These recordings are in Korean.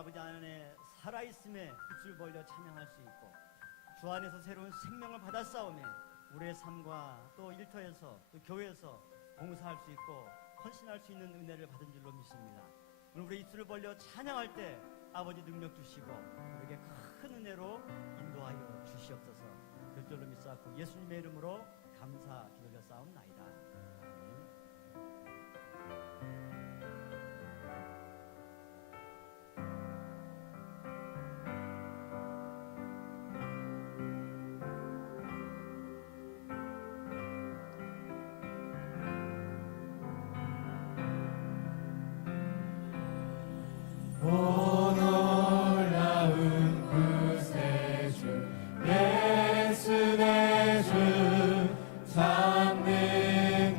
아버지 안에 살아있음에 입술 벌려 찬양할 수 있고 주 안에서 새로운 생명을 받아 싸우며 우리의 삶과 또 일터에서 또 교회에서 봉사할 수 있고 헌신할 수 있는 은혜를 받은 줄로 믿습니다. 오늘 우리 입술을 벌려 찬양할 때 아버지 능력 주시고 우리에게 큰 은혜로 인도하여 주시옵소서. 될 줄로 믿사옵고 예수님의 이름으로 감사 기도려 싸움나이다. 오 놀라운 구세주 예수 내 주 참 능하시네.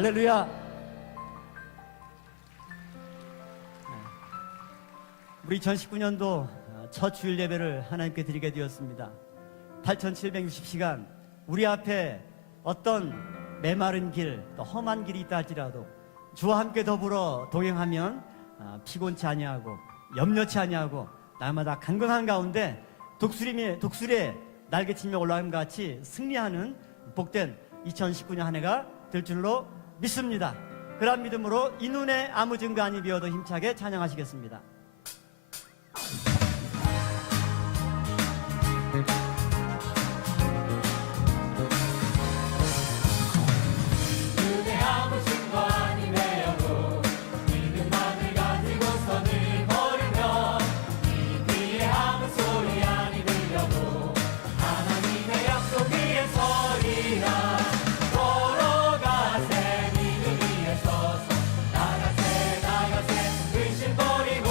할렐루야. 우리 2019년도 첫 주일 예배를 하나님께 드리게 되었습니다. 8,760시간 우리 앞에 어떤 메마른 길, 또 험한 길이 있다 할지라도 주와 함께 더불어 동행하면 피곤치 아니하고 염려치 아니하고 날마다 강건한 가운데 독수리에 날개치며 올라감과 같이 승리하는 복된 2019년 한 해가 될 줄로 믿습니다. 그런 믿음으로 이 눈에 아무 증거 아니 비어도 힘차게 찬양하시겠습니다. 눈에 아무 증거 아니 매여도 믿음만을 가지고서는 걸으며 이 귀에 아무 소리 아니 들려도 하나님의 약속 위에 서리라. 걸어가세 믿음 위에 서서 나가세 의심 버리고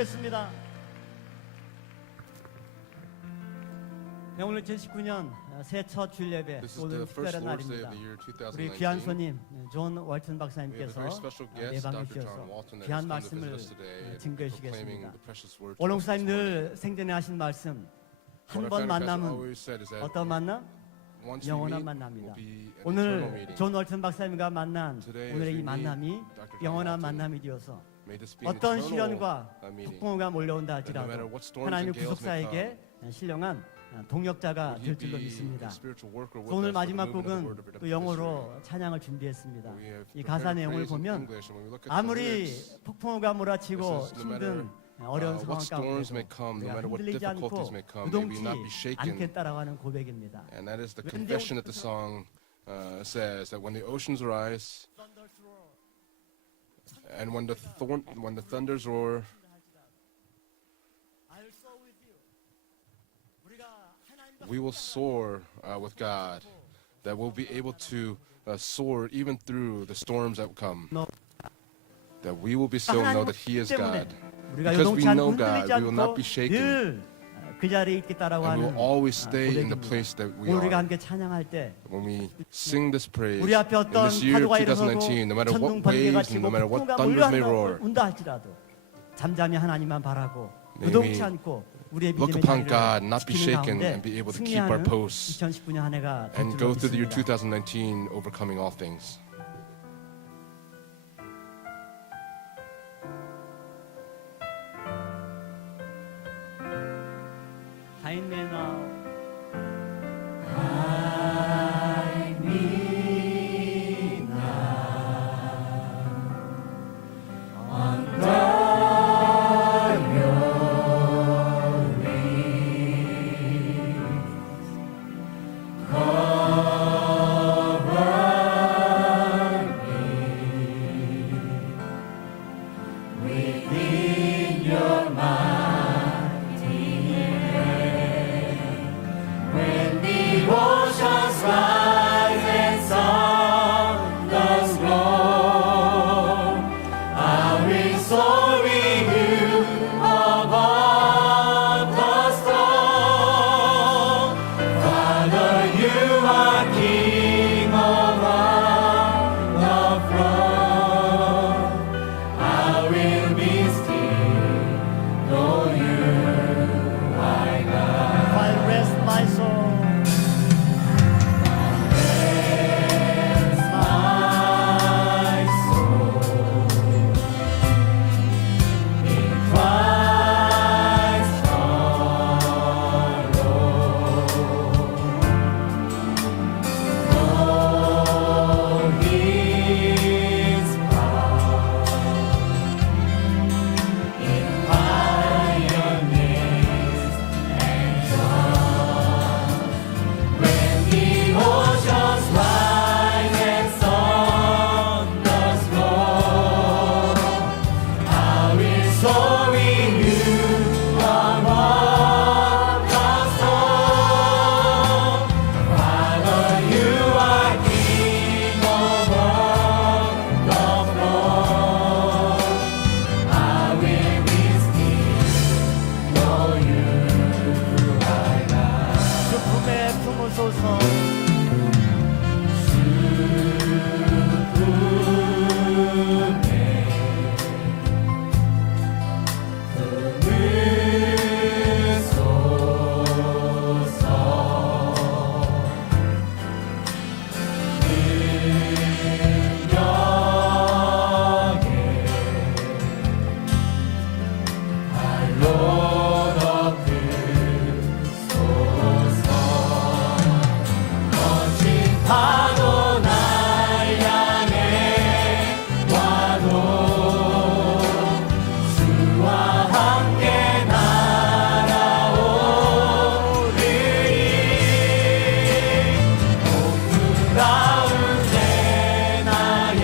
드리겠습니다. 네, 오늘 2019년 새 첫 주일 예배, This is 오늘 the first 특별한 Lord's Day 날입니다. of the year 우리 귀한 2019. 손님 존 월튼 We have a 박사님께서 very special guest, 예방해 Dr. John 주셔서 Walton, that has 귀한 come to 말씀을 visit us today and 증거해 proclaiming 주시겠습니다. the precious word to us 오늘 this 목사님 morning. 늘 생전에 하신 말씀, What 한 our 번 founding pastor 만남은 always said is that 어떤 만남? once we 영원한 meet, 만남이다. will be an eternal 오늘 meeting. 존 월튼 박사님과 만난 Today, 오늘의 이 as we 만남이 meet Dr. John 영원한 Walton, 만남이 되어서 may this be an 어떤 eternal 시련과 meeting. 폭풍우가 몰려온다 That no matter 할지라도 what storms 하나님의 and gales may 구속사에게 come, 신령한 동역자가 will he 될 줄로 be 믿습니다. a spiritual worker with 오늘 us for the 마지막 movement of the 곡은 word of 또 redemptive 영어로 history. 찬양을 준비했습니다. We have 이 prepared 가사 내용을 praise in 보면 English, and when we look at the 아무리 lyrics, 폭풍우가 몰아치고 it says, no matter, 힘든 어려운 상황 what storms may 가운데도 come, no 우리가 matter what 흔들리지 않고 difficulties may come, may we 요동치 not be shaken. 않겠다라고 하는 고백입니다. And that is the When the confession that the song says, that when the oceans rise and when the thunders roar, we will soar with God, that we'll be able to soar even through the storms that come, No. that we will be still know that He is 때문에 God, 우리가 because we 요동치 않고 know God, 흔들리지 we will not 않고 be shaken, 늘 그 자리에 있겠다라고 and we 하는 will always stay in the 고백입니다. place that we 오늘 우리가 are. 함께 찬양할 때 When we sing this praise 우리 앞에 in 어떤 this year of 파도가 일어서고 2019, no matter 천둥 what 번개가 waves and 치고 no matter what 폭풍우가 thunders may roar, 몰려온다 할지라도 잠잠히 하나님만 바라고 May 요동치 we 않고 우리의 look 믿음의 upon 자리를 God, not be 지키는 shaken, 가운데 and be able to keep our 승리하는 posts 2019년 한 해가 될 and 줄로 go through the year 믿습니다. 2019 overcoming all things. Hide me now. When the oceans rise and thunders roar, I will soar with you above the storm. Father, you are King over the throne. I will be still, though you are God. I rest my soul. My soul in Christ alone. All His power in pioneers and trust. When the oceans rise and thunders roar, I will soar in you above the storm. Father, you are King over the throne. I will be still, know you are God. 슬픔에 품으소서. 파도 날 향해 와도 주와 함께 날아오리니 높은 가운데 나의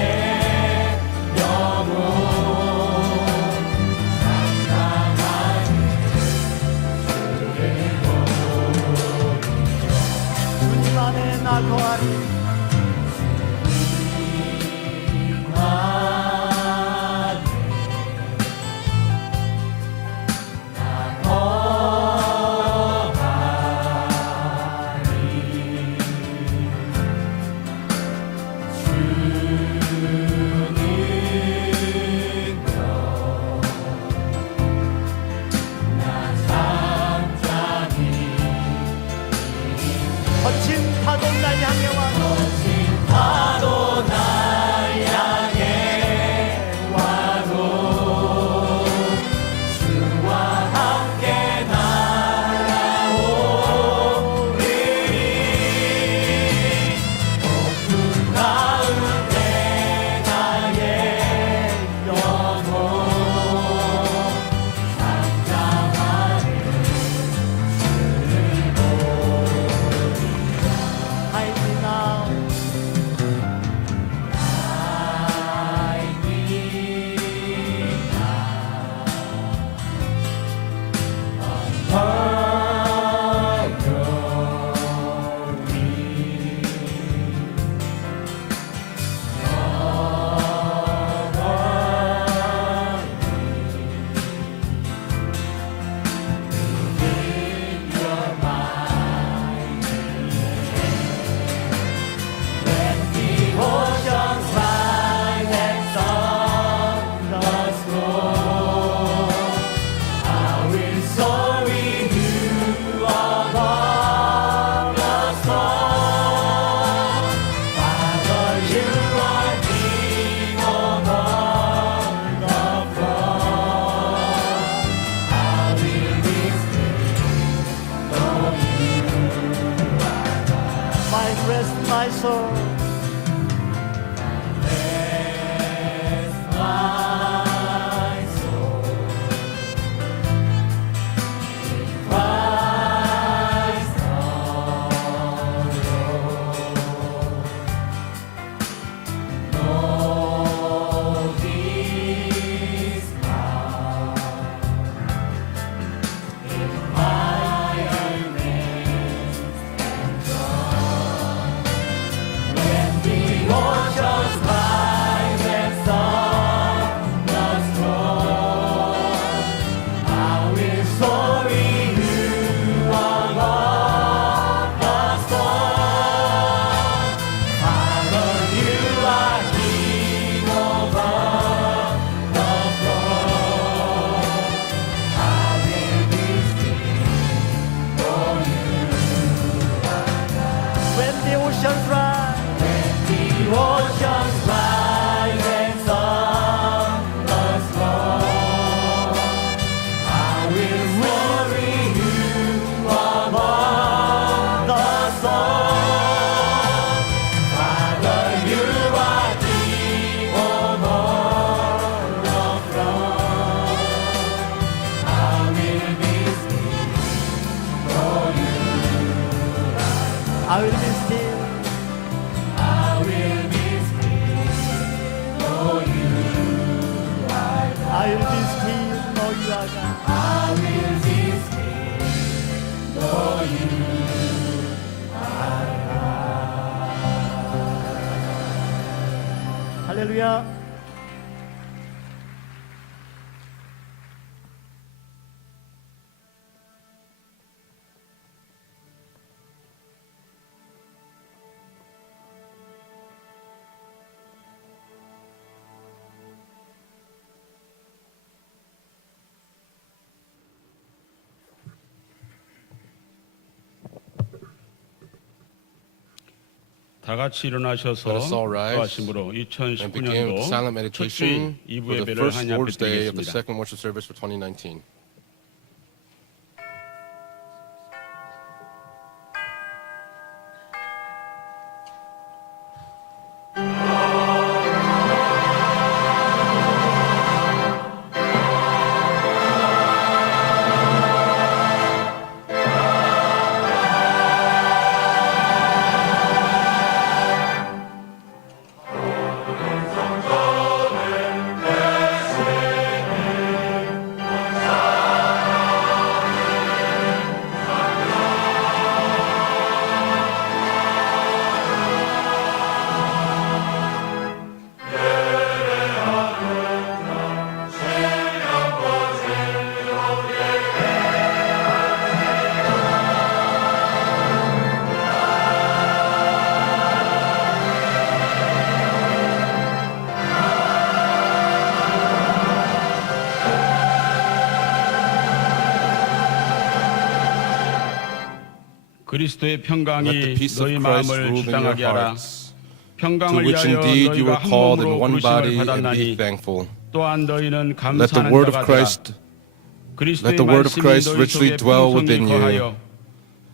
영혼 주님 안에 나 거하리. 향해 와도 파도 날 향해 와도 주와 함께 날아오리니 높은 가운데 나의 영혼 상장하는 Hide me now Oceans rise and thunders roll. I will soar with you above the storm. Father, you are king over the throne. I will be still, know you Find rest my soul my soul. Christ alone. No peace found in my earnest and done. When the oceans rise and thunders roll, I will soar with you above the storm. Father, you are king over the throne. I will be still for you. when the oceans rise The oceans rise and thunders roll. I will soar with you above the storm. Father, you are king over the throne. I will be still for you. I will be still I will be still for you. I will be still know you are God I will be still for you. 할렐루야 다 같이 일어나셔서 Let us all rise 하심으로 and begin with silent 2019년도 meditation 첫주일 2부 for the 예배를 first 하나님 앞에 Lord's Day of the 드리겠습니다. second worship service for 2019. 아 그리스도의 Let the 평강이 peace of 너희 Christ 마음을 rule in your 주장하게 하라. hearts, to 평강을 which 위하여 indeed you 너희가 were 한 called in 몸으로 one 부르심을 body, and be 받았나니 thankful. 또한 너희는 Let the 감사하는 word of 자가 되라. Christ, 그리스도의 let the word of 말씀이 Christ 너희 richly 속에 dwell 풍성히 within you, 거하여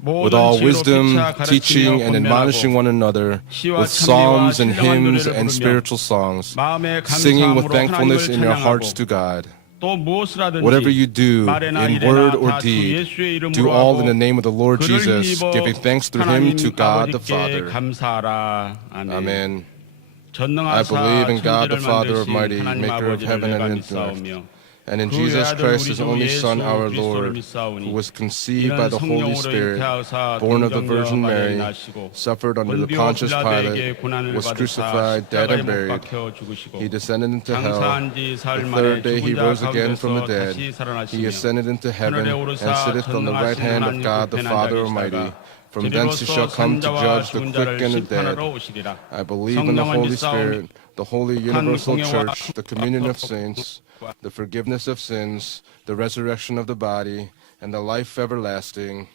with 모든 all 지혜로 wisdom, 피차 teaching 가르치며 and admonishing 권면하고 one another 시와 with 찬미와 psalms and 신령한 hymns 노래를 and 부르며 spiritual songs, 마음에 singing with 감사함으로 thankfulness 하나님을 in your 찬양하고 hearts to God. 또 무엇을 Whatever you 하든지 do, 말에나 in word 일에나 or 다 주 deed, 예수의 do 이름으로 all in 하고 the name of the Lord 그를 Jesus, 힘입어 giving thanks through him to 하나님 God the 아버지께 Father. 감사하라. 아멘. Amen. I 전능하사 believe in God the 천지를 Father of 만드신 mighty, 하나님 maker of 아버지를 heaven 내가 and earth, 믿사오며 and in 그 Jesus 외아들 Christ, 우리 his 주 only 예수 Son, our 그리스도를 Lord, 믿사오니 who was conceived by 이는 the Holy 성령으로 Spirit, 잉태하사 born of the 동정녀 Virgin 마리아에 Mary, 나시고 suffered under the 본디오 Pontius 빌라도에게 Pilate, 고난을 was 받으사 crucified, dead 십자가에 and 못 buried. 박혀 죽으시고 He descended into hell. 장사한 지 The 사흘 만에 third day he 죽은 자 rose again from the 가운데서 dead. 다시 He 살아나시며 ascended into heaven 하늘에 and 오르사 sitteth on the right 전능하신 hand of 하나님 God the 우편에 Father 앉아 Almighty. 계시다가 From thence he shall 저리로서 come to 산자와 judge the 죽은 quick 자를 and the dead. 심판하러 오시리라. I believe in the 성령을 Holy 믿사오니 Spirit, the holy universal 공예와 church, the communion of saints, the forgiveness of sins, the resurrection of the body, and the life everlasting.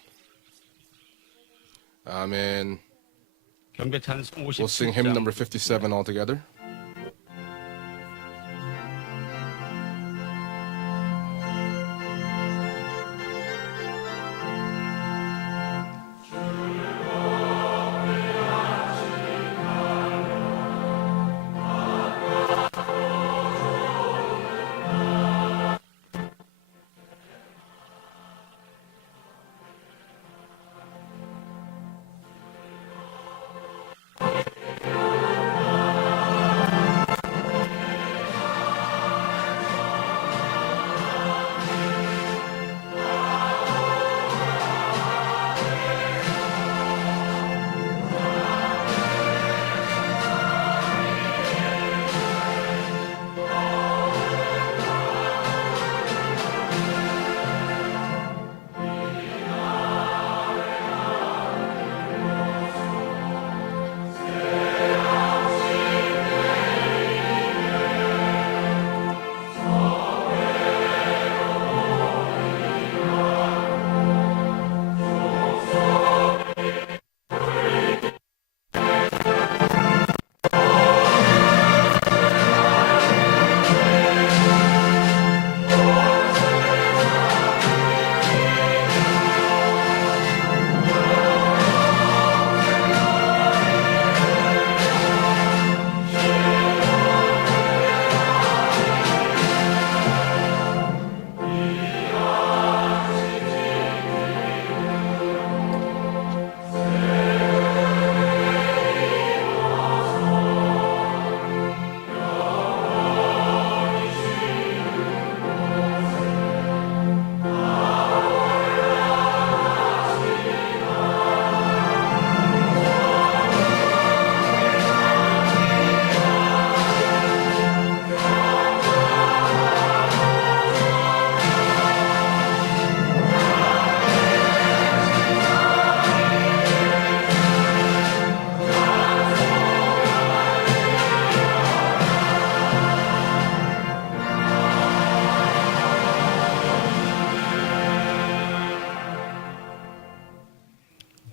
Amen. 경배 찬송 We'll sing hymn 57장 number 57 all together.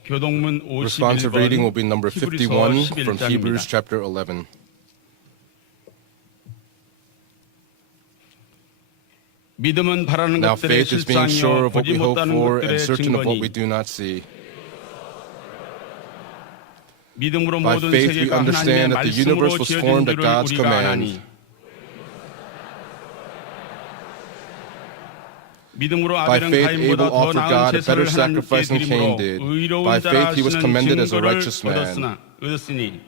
교동문 Responsive reading will be number 51 from Hebrews 11장입니다. chapter 11. 믿음은 바라는 Now 것들의 faith is being sure 실상이요 of what 보지 we hope 못하는 for and 것들의 certain of what 증거니 we do not see. 믿음으로 By 모든 faith we 세계가 하나님의 understand that the universe 말씀으로 was 지어진 formed at 줄을 God's 우리가 아나니 command. 믿음으로 By 아벨은 faith 가인보다 Abel 더 offered 나은 God a 제사를 better 하나님께 sacrifice than Cain 드림으로 did. 의로운 By 자라 faith he was 하시는 commended as a 증거를 righteous man. 얻었으니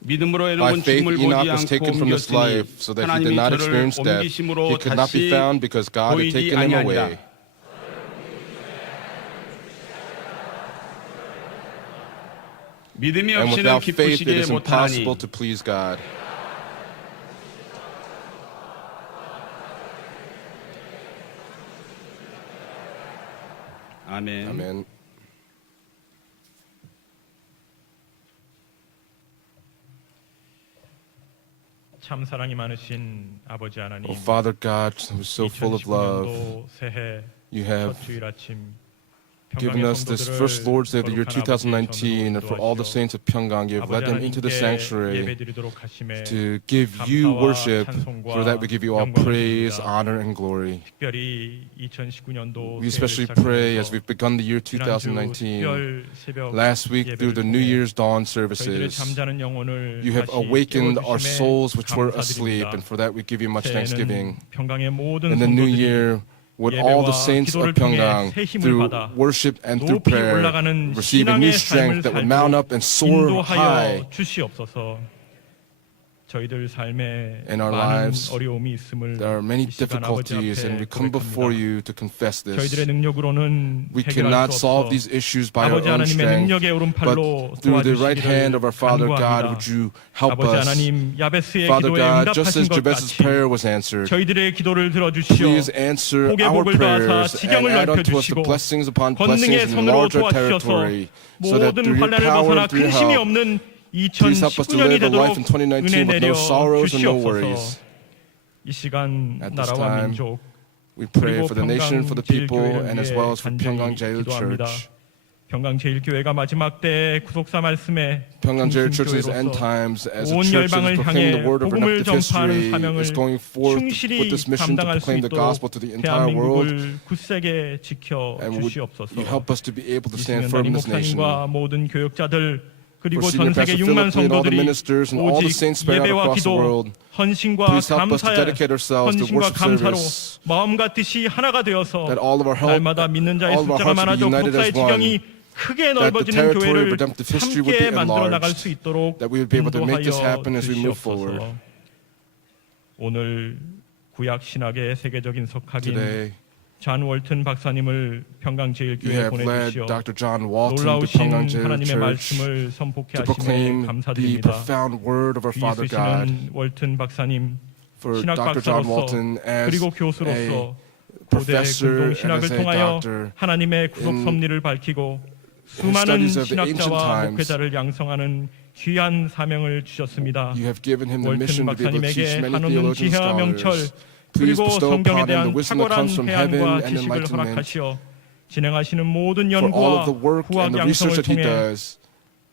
믿음으로 By 에녹은 faith 죽음을 Enoch 보지 was 않고 taken from this 옮겼으니 life so that he did 하나님이 not 저를 experience death. 옮기심으로 He could not be 다시 found because God had 보이지 taken him away. 아니하니라. 믿음이 And 없이는 without faith it 기쁘시게 is 못하나니 impossible to please God. 아멘. Amen. 참 사랑이 많으신 아버지 하나님, Oh, Father God, who's so full of love, 2019년도 새해 you have 첫 주일 아침 given us this first Lord's Day of the year 2019, and for all the saints of Pyongyang, you have led them into the sanctuary to give you worship. For that we give you all praise, honor, and glory. 특별히 2019년도 We especially pray as we've begun the year 2019. Last week through the New Year's dawn services, you have awakened our souls which were asleep, and for that we give you much thanksgiving. In the new year, with all the saints of Pyongyang, through worship and through prayer, receiving new strength that would mount up and soar high. In our lives, there are many difficulties, and we come before you to confess this. We cannot solve these issues by our own strength, but through the right hand of our Father God, would you help us? Father God, just as Jabez's prayer was answered, please answer our prayers and add unto us the blessings upon blessings and enlarge our territory, so that through your power and through your help, please help us to live a life in 2019 with no sorrows and no worries. At this time, we pray for the nation, for the people, and as well as for Pyongyang Jail Church. 평강제일교회가 마지막 때 구속사 말씀에 Pyongyang Jail Church's end times, as a church that is proclaiming the word of redemptive history, is going forth with this mission to proclaim the gospel to the entire world. 굳세게 지켜 And would 주시옵소서. you help us to be able to stand firm in this nation? 목사님과 모든 교역자들 그리고 For 전 Senior 세계 Pastor 6만 Philip and all the 성도들이 ministers and all the 오직 saints spread out 예배와 across the 기도, world, 헌신과 please help us to dedicate ourselves to 헌신과 worship 감사로 service, 마음과 뜻이 하나가 되어서 that all of our help, 날마다 믿는 자의 all of our 숫자가 hearts 많아져 be united 국사의 as one, 지경이 크게 that the 넓어지는 territory of 교회를 redemptive history would be 함께 만들어 나갈 수 enlarged, 있도록 that we would be able to make this 인도하여 happen as we move forward. 주시옵소서. 오늘 구약 신학의 세계적인 석학인 Today, 잔 월튼 박사님을 you 평강제일교회에 have led 보내주시어 Dr. John Walton to Pyongyang 놀라우신 Jail 하나님의 Church 말씀을 선포케 to 하심에 proclaim the 감사드립니다. profound word of our 귀 Father God. 있으시는 월튼 박사님, For 신학 Dr. John 박사로서 Walton as 그리고 a 교수로서 고대 professor 공동 and 신학을 as a 통하여 doctor 하나님의 구속 in 섭리를 밝히고 his 수많은 studies of the ancient 신학자와 times, 목회자를 양성하는 귀한 사명을 주셨습니다. you have given him the 월튼 mission to be able to teach 박사님에게 many 한없는 theologians and 지혜와 명철 scholars. Please 그리고 bestow 성경에 upon him the 대한 wisdom that 탁월한 comes from heaven 해안과 and 지식을 enlightenment 허락하시어 진행하시는 모든 for all of the 연구와 work 후학 and the research 양성을 that he 통해 does.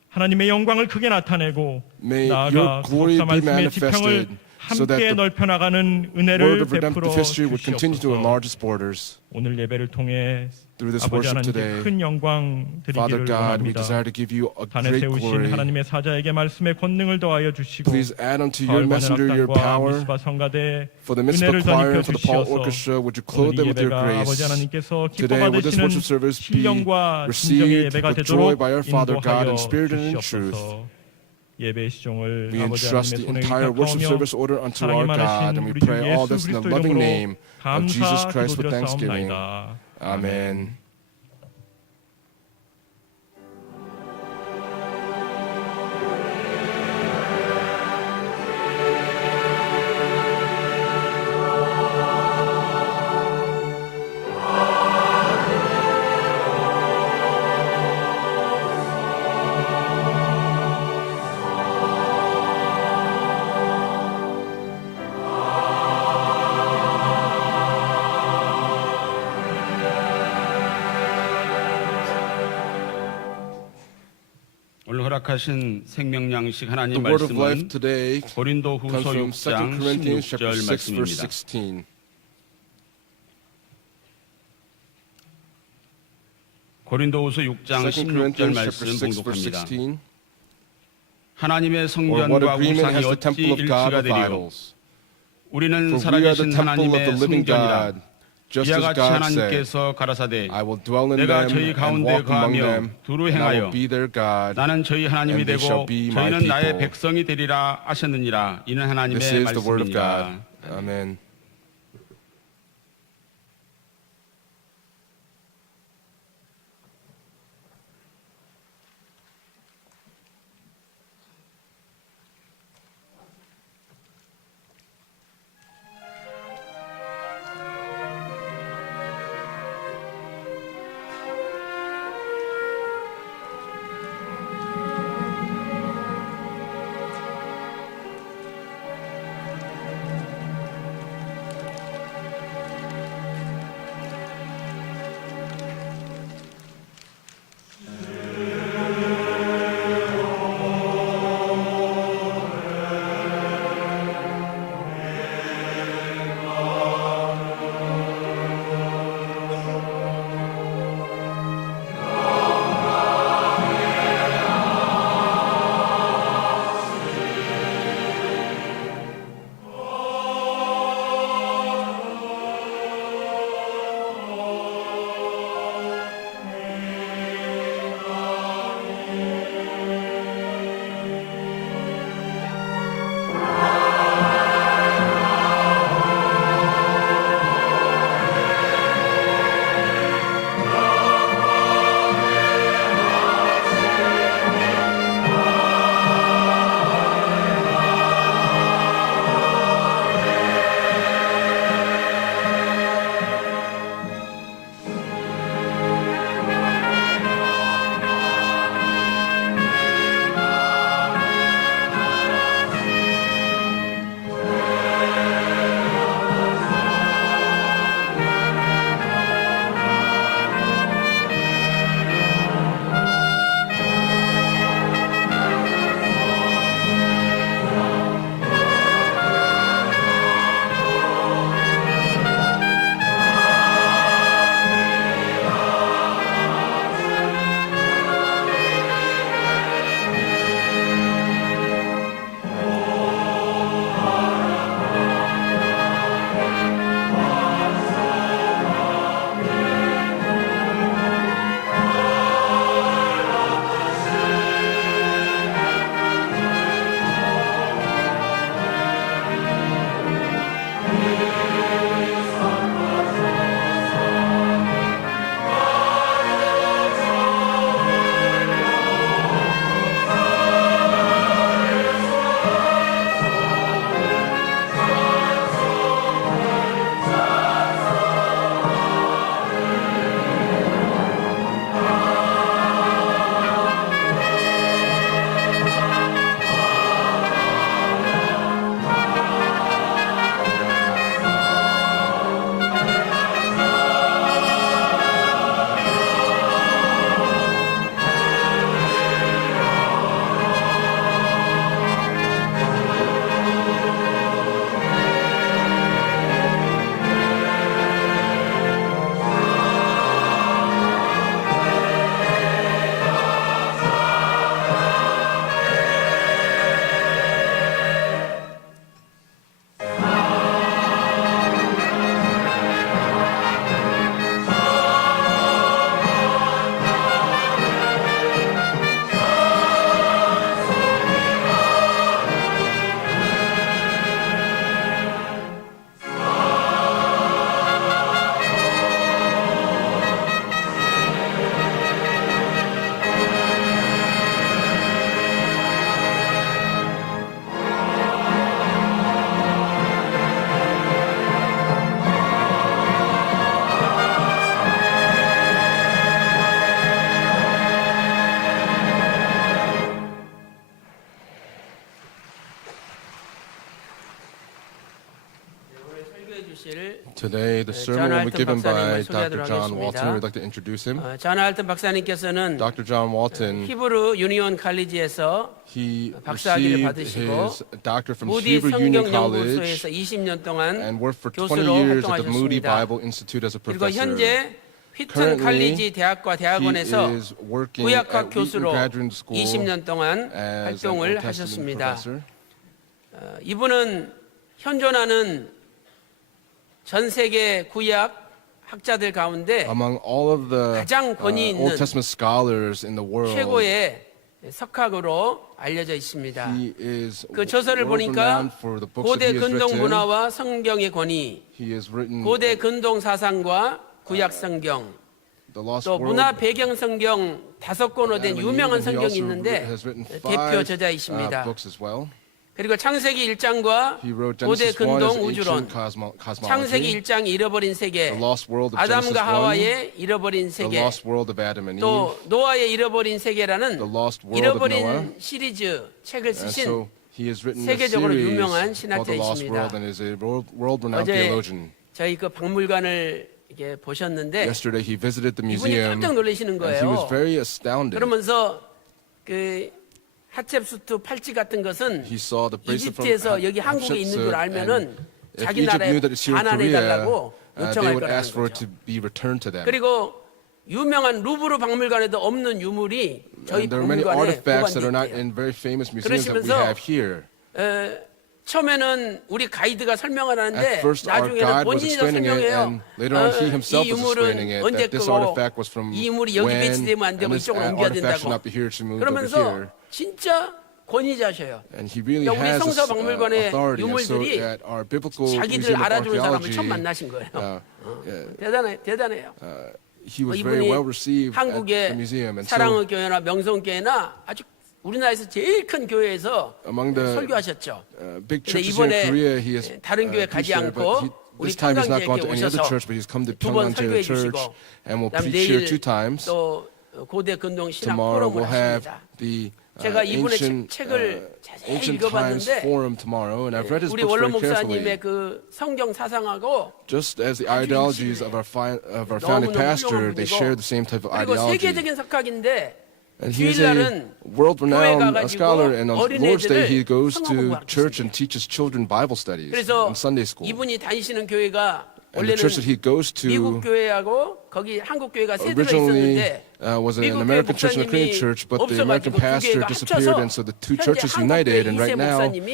하나님의 영광을 크게 나타내고 May your 나아가 glory 구속사 be 말씀의 지평을 manifested so that 함께 the 넓혀나가는 word 은혜를 of 베풀어 redemptive history would continue to 주시옵소서. enlarge its borders. 오늘 예배를 통해 Through this 아버지 worship 하나님께 today, 큰 영광 Father 드리기를 God, we 원합니다. desire to give you a 단에 great 세우신 glory. 하나님의 사자에게 말씀의 권능을 더하여 주시고 Please add unto your 가을 messenger your 관현악단과 power. 미스바 성가대 For the Mitzvah 은혜를 choir 덧입혀 and for the Paul 주시어서 Orchestra, would you 오늘 clothe 이 them with your 예배가 아버지 grace? 하나님께서 기뻐 Today, would this 받으시는 worship service be 신령과 진정의 received 예배가 with joy 되도록 by our Father God 인도하여 in spirit and in truth? 주시옵소서. 예배 시종을 We 아버지 entrust 하나님의 the 손에 entire worship 의탁하오며 service order unto 사랑이 our God, 많으신 and we 우리 주 pray all 예수 this in the 그리스도 loving 이름으로 name of Jesus 감사 Christ with thanksgiving. 기도드렸사옵나이다. Amen. 오늘 허락하신 생명 양식 하나님 The word of life 말씀은 today 고린도 comes 후서 from 2 6장 Corinthians chapter 16절 6, verse 말씀입니다. 16. 고린도후서 6장 2 16절 Corinthians 말씀 chapter 6, verse 봉독합니다. 16. 하나님의 Or what 성전과 agreement 우상이 has the 어찌 temple of God 일치가 with 되리요? idols? 우리는 For we are the 살아계신 temple of 하나님의 the living 성전이라. God, just 이와 as 같이 God said, 하나님께서 가라사대 I will dwell in 내가 them 저희 and 가운데 walk among 거하며 them, 두루 and I 행하여 will be their God. 나는 저희 하나님이 and they shall 되고 be my 저희는 나의 people. 백성이 되리라 하셨느니라. 이는 This 하나님의 is the word of God. 말씀이니라. Amen. Today, the sermon will be given by Dr. John Walton. We'd like to introduce him. 존 할튼 박사님께서는 Dr. John Walton, 히브루 유니온 칼리지에서 he 박사학위를 received 받으시고 his doctorate from 무디 Hebrew Union 성경 College 연구소에서 20년 동안 and worked for 20 교수로 years at the Moody 활동하셨습니다. Bible Institute as a 그리고 professor. 현재 휘튼 Currently, 칼리지 대학과 He 대학원에서 is working 구약학 at Wheaton 교수로 Graduate School 20년 동안 as an 활동을 Old Testament 하셨습니다. professor. 이분은 현존하는 전 세계 구약 학자들 가운데 Among all of the 가장 권위 있는 Old Testament scholars in the world, 최고의 석학으로 알려져 있습니다. he is 그 저서를 world 보니까 renowned for the books that 고대 he has 근동 written. 문화와 성경의 권위, He has written 고대 근동 사상과 구약 성경, the Lost 또 World. 문화 배경 성경 5권으로 된 유명한 He 성경이 also 있는데 has written 대표 5 저자이십니다. books as well. 그리고 창세기 1장과 He wrote 고대 Genesis 1 근동 as 우주론, ancient 창세기 cosmology, 1장 잃어버린 세계, the lost world of Genesis 아담과 1, 하와의 잃어버린 the 세계, lost world of Adam and Eve, 또 노아의 잃어버린 세계라는 the lost world of Noah. 잃어버린 시리즈 책을 And 쓰신 so he has written a 세계적으로 series 유명한 called The Lost 신학자이십니다. World and is a world-renowned 어제 theologian. 저희 그 박물관을 이렇게 보셨는데 Yesterday he visited the 이분이 museum 깜짝 놀라시는 and he was 거예요. very astounded. 그러면서 그 하첵수트 팔찌 같은 것은 He saw the bracelet from 이집트에서 여기 한국에 있는 줄 알면은 if 자기 Egypt 나라에 knew that it's here in 반환해달라고 Korea, they 요청할 would 거라는 ask for it 거죠. to be returned to them. 그리고 유명한 루브르 박물관에도 없는 유물이 저희 And there are many 박물관에 artifacts that are not 보관돼 있대요. in very famous museums that we 그러시면서 have here. 처음에는 우리 가이드가 설명을 하는데 At first, our 나중에는 guide was 본인이 다 explaining it, 설명해요. and later on, he himself 이 was 유물은 explaining it. 언제 That this 거고 artifact was from 이 유물이 여기 when, 배치되면 안 and 되고 this 이쪽으로 옮겨야 artifact should 된다고. not be here, it should move over 그러면서 here. 진짜 권위자셔요. And he really 그러니까 우리 has 성서 this, 박물관의 authority. And so 유물들이 at our biblical 자기들 museum of 알아주는 사람을 archaeology, 처음 만나신 거예요. 대단해요. he was very 이분이 well received at the 한국의 museum. And so 사랑의 교회나 명성교회나 아주 우리나라에서 제일 큰 교회에서 among the 설교하셨죠. big 근데 churches here in 이번에 Korea, he has 다른 교회 가지 preached there, but 않고 우리 this time he's not 평강제에 gone to any other 오셔서 church, but he's come to 두 번 Pyongyang 설교해 Church 주시고 and will 그다음 preach here 내일 2 times. 또 고대 근동 신학 Tomorrow 포럼을 we'll have 하십니다. the 제가 이분의 ancient, 책을 자세히 ancient times 읽어봤는데 forum tomorrow, and I've read his 우리 books 원로 very 목사님의 carefully. 그 성경 사상하고 Just as the ideologies of our founding 너무너무 pastor, they 훌륭한 share 분이고 the same type of 그리고 ideology. 세계적인 석학인데 And he is a 주일날은 world-renowned 교회 가가지고 scholar, and on Lord's Day he 어린애들을 goes 성경 to 공부하고 church 있습니다. and teaches children Bible studies 그래서 in Sunday school. 이분이 다니시는 교회가 And the church that he 원래는 goes 미국 to 교회하고 거기 한국 교회가 세 들어 originally 있었는데 was an 미국 교회 American church and a Korean 목사님이 church, but the American 없어가지고 두 pastor 개가 disappeared, 합쳐서 and so the two 현재 churches 한국 united. 교회 And 이세 right now, 목사님이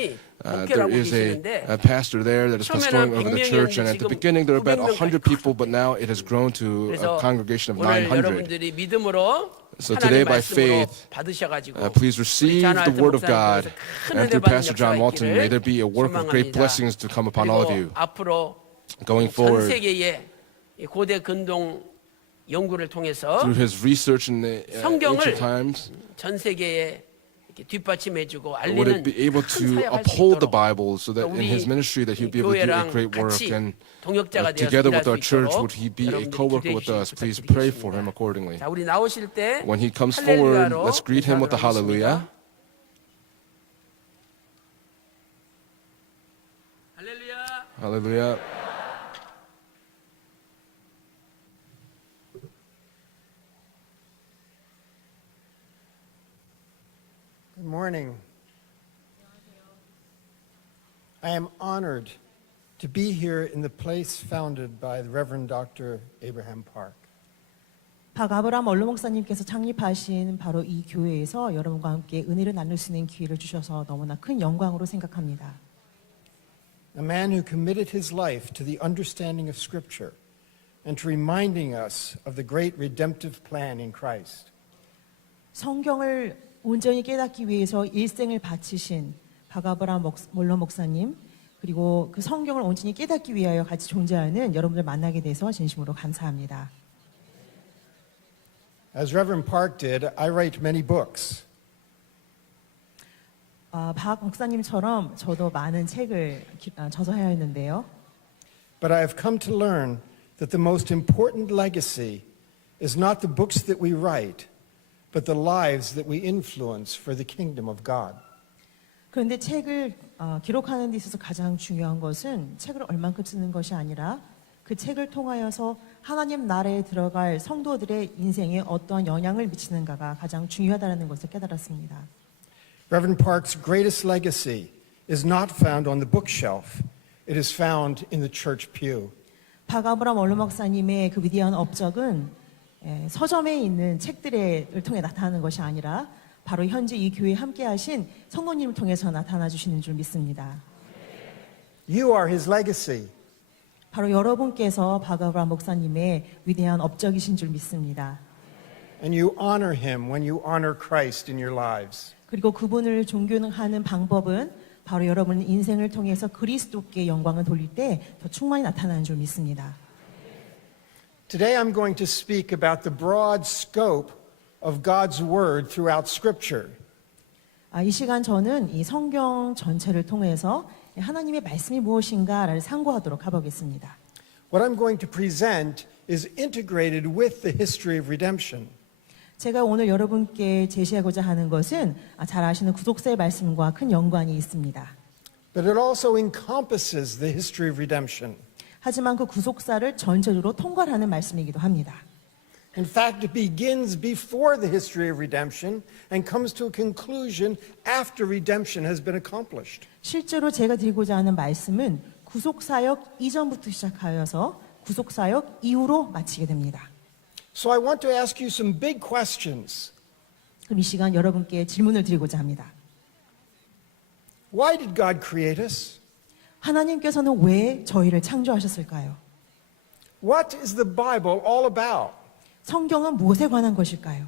there 목회하고 is 계시는데 a pastor there that is pastoring 처음에는 over the 100명이었는데 church. And at the 지금 beginning, there were about 900 100 people, but now it has grown to 그래서 a congregation of 오늘 900. 여러분들이 믿음으로 So today, 하나님 by 말씀으로 faith, 받으셔가지고 please receive the word of God, and through Pastor John Walton, may there be a work of great blessings to come upon all of you. 앞으로 Going 전 forward, 세계의 이 고대 근동 연구를 통해서 through his research in the 성경을 ancient times, 전 세계에 이렇게 뒷받침해주고 would 알리는 it be able 큰 to 사역을 할 수 uphold the 있도록 Bible so that in 우리 his ministry that he'll be able to do a 교회랑 great work, 같이 and 동역자가 되어서 together 일할 with 수 our church 있도록 would he be a 여러분들이 co-worker 기도해 with us. 주시기 Please pray for him 부탁드리겠습니다. accordingly. 자, 우리 나오실 때 When he comes forward, 할렐루야로 let's greet him with the 인사하도록 hallelujah. 하겠습니다. 할렐루야. Hallelujah. Good morning. I am honored to be here in the place founded by the Reverend Dr. Abraham Park. 박 아브라함 원로 목사님께서 창립하신 바로 이 교회에서 여러분과 함께 은혜를 나눌 수 있는 기회를 주셔서 너무나 큰 영광으로 생각합니다. A man who committed his life to the understanding of Scripture and to reminding us of the great redemptive plan in Christ. 성경을 온전히 깨닫기 위해서 일생을 바치신 박 아브라함 원로 목사님 그리고 그 성경을 온전히 깨닫기 위하여 같이 존재하는 여러분들 만나게 돼서 진심으로 감사합니다. As Reverend Park did, I write many books. 박 목사님처럼 저도 많은 책을 저서하였는데요. But I have come to learn that the most important legacy is not the books that we write, but the lives that we influence for the kingdom of God. 그런데 책을 기록하는 데 있어서 가장 중요한 것은 책을 얼만큼 쓰는 것이 아니라 그 책을 통하여서 하나님 나라에 들어갈 성도들의 인생에 어떤 영향을 미치는가가 가장 중요하다는 것을 깨달았습니다. Reverend Park's greatest legacy is not found on the bookshelf. It is found in the church pew. 박아브람 원로 목사님의 그 위대한 업적은 서점에 있는 책들을 통해 나타나는 것이 아니라 바로 현재 이 교회에 함께하신 성도님을 통해서 나타나 주시는 줄 믿습니다. You are his legacy. 바로 여러분께서 박아브람 목사님의 위대한 업적이신 줄 믿습니다. And you honor him when you honor Christ in your lives. 그리고 그분을 존경하는 방법은 바로 여러분 인생을 통해서 그리스도께 영광을 돌릴 때 더 충만히 나타나는 줄 믿습니다. Today I'm going to speak about the broad scope of God's word throughout Scripture. 이 시간 저는 이 성경 전체를 통해서 하나님의 말씀이 무엇인가를 상고하도록 해보겠습니다. What I'm going to present is integrated with the history of redemption. 제가 오늘 여러분께 제시하고자 하는 것은 잘 아시는 구속사의 말씀과 큰 연관이 있습니다. But it also encompasses the history of redemption. 하지만 그 구속사를 전체적으로 통괄하는 말씀이기도 합니다. In fact, it begins before the history of redemption and comes to a conclusion after redemption has been accomplished. 실제로 제가 드리고자 하는 말씀은 구속사역 이전부터 시작하여서 구속사역 이후로 마치게 됩니다. So I want to ask you some big questions. 그럼 이 시간 여러분께 질문을 드리고자 합니다. Why did God create us? 하나님께서는 왜 저희를 창조하셨을까요? What is the Bible all about? 성경은 무엇에 관한 것일까요?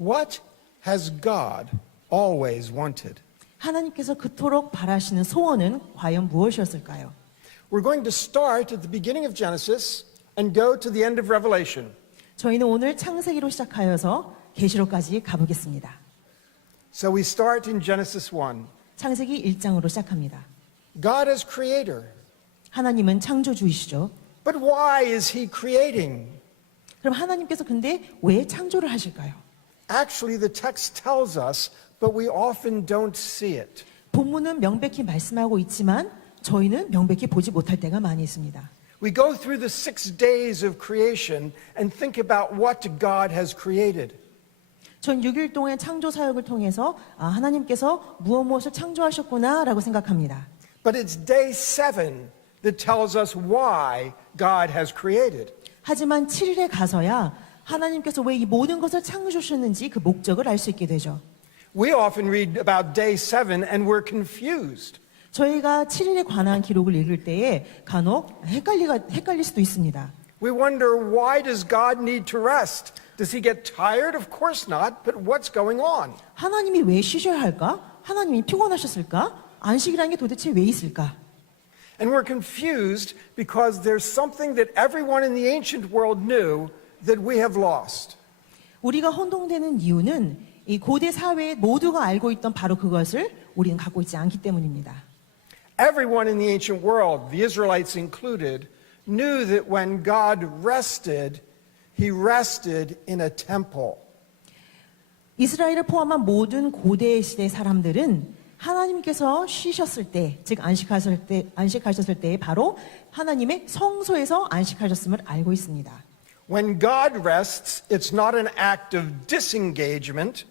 What has God always wanted? 하나님께서 그토록 바라시는 소원은 과연 무엇이었을까요? We're going to start at the beginning of Genesis and go to the end of Revelation. 저희는 오늘 창세기로 시작하여서 계시록까지 가보겠습니다. So we start in Genesis 1. 창세기 1장으로 시작합니다. God is creator. 하나님은 창조주이시죠. But why is he creating? 그럼 하나님께서 근데 왜 창조를 하실까요? Actually, the text tells us, but we often don't see it. 본문은 명백히 말씀하고 있지만 저희는 명백히 보지 못할 때가 많이 있습니다. We go through the 6 days of creation and think about what God has created. 전 6일 동안 창조 사역을 통해서 하나님께서 무엇을 창조하셨구나라고 생각합니다. But it's day 7 that tells us why God has created. 하지만 7일에 가서야 하나님께서 왜 이 모든 것을 창조하셨는지 그 목적을 알 수 있게 되죠. We often read about day 7 and we're confused. 저희가 7일에 관한 기록을 읽을 때에 간혹 헷갈릴 수도 있습니다. We wonder, why does God need to rest? Does he get tired? Of course not, but what's going on? 하나님이 왜 쉬셔야 할까? 하나님이 피곤하셨을까? 안식이라는 게 도대체 왜 있을까? And we're confused because there's something that everyone in the ancient world knew that we have lost. 우리가 혼동되는 이유는 이 고대 사회에 모두가 알고 있던 바로 그것을 우리는 갖고 있지 않기 때문입니다. Everyone in the ancient world, the Israelites included, knew that when God rested, he rested in a temple. 이스라엘을 포함한 모든 고대 시대 사람들은 하나님께서 쉬셨을 때, 즉 안식하셨을 때 바로 하나님의 성소에서 안식하셨음을 알고 있습니다. When God rests, it's not an act of disengagement,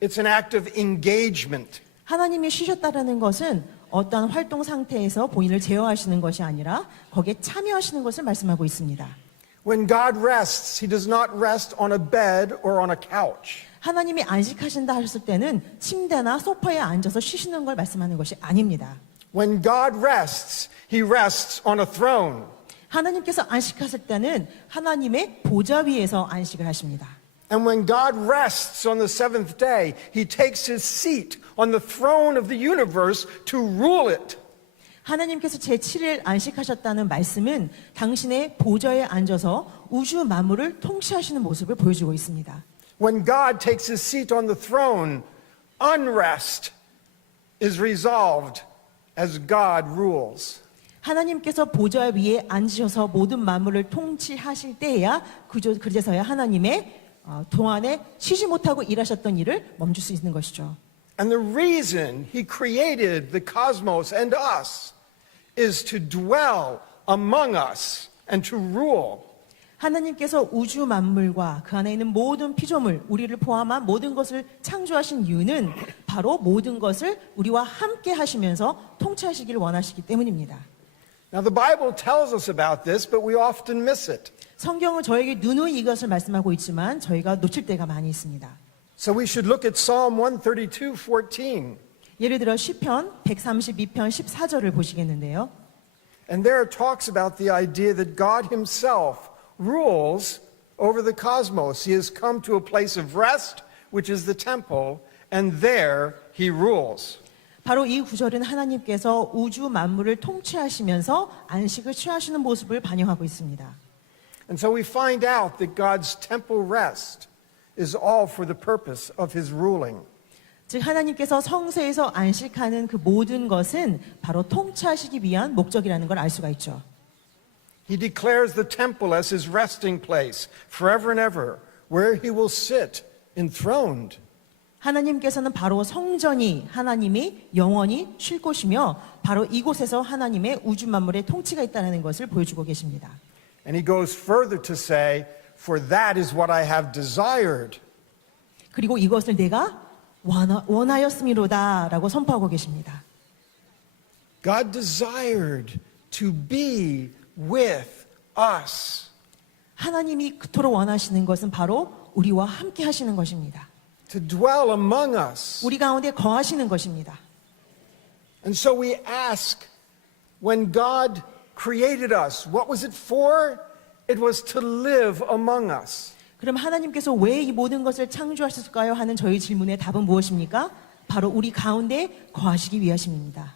it's an act of engagement. 하나님이 쉬셨다라는 것은 어떠한 활동 상태에서 본인을 제어하시는 것이 아니라 거기에 참여하시는 것을 말씀하고 있습니다. When God rests, he does not rest on a bed or on a couch. 하나님이 안식하신다 하셨을 때는 침대나 소파에 앉아서 쉬시는 걸 말씀하는 것이 아닙니다. When God rests, he rests on a throne. 하나님께서 안식하실 때는 하나님의 보좌 위에서 안식을 하십니다. And when God rests on the seventh day, he takes his seat on the throne of the universe to rule it. 하나님께서 제7일 안식하셨다는 말씀은 당신의 보좌에 앉아서 우주 만물을 통치하시는 모습을 보여주고 있습니다. When God takes his seat on the throne, unrest is resolved as God rules. 하나님께서 보좌 위에 앉으셔서 모든 만물을 통치하실 때야 그제서야 하나님의 동안에 쉬지 못하고 일하셨던 일을 멈출 수 있는 것이죠. And the reason he created the cosmos and us is to dwell among us and to rule. 하나님께서 우주 만물과 그 안에 있는 모든 피조물, 우리를 포함한 모든 것을 창조하신 이유는 바로 모든 것을 우리와 함께 하시면서 통치하시기를 원하시기 때문입니다. Now the Bible tells us about this, but we often miss it. 성경은 저에게 누누이 이것을 말씀하고 있지만 저희가 놓칠 때가 많이 있습니다. So we should look at Psalm 132:14. 예를 들어 시편 132편 14절을 보시겠는데요. And there it talks about the idea that God himself rules over the cosmos. He has come to a place of rest, which is the temple, and there he rules. 바로 이 구절은 하나님께서 우주 만물을 통치하시면서 안식을 취하시는 모습을 반영하고 있습니다. And so we find out that God's temple rest is all for the purpose of his ruling. 즉 하나님께서 성소에서 안식하는 그 모든 것은 바로 통치하시기 위한 목적이라는 걸 알 수가 있죠. He declares the temple as his resting place forever and ever, where he will sit enthroned. 하나님께서는 바로 성전이 하나님이 영원히 쉴 곳이며 바로 이곳에서 하나님의 우주 만물의 통치가 있다는 것을 보여주고 계십니다. And he goes further to say, for that is what I have desired. 그리고 이것을 내가 원하였음이로다라고 선포하고 계십니다. God desired to be with us. 하나님이 그토록 원하시는 것은 바로 우리와 함께 하시는 것입니다. To dwell among us. 우리 가운데 거하시는 것입니다. And so we ask, when God created us, what was it for? It was to live among us. 그럼 하나님께서 왜 이 모든 것을 창조하셨을까요? 하는 저희 질문의 답은 무엇입니까? 바로 우리 가운데 거하시기 위하심입니다.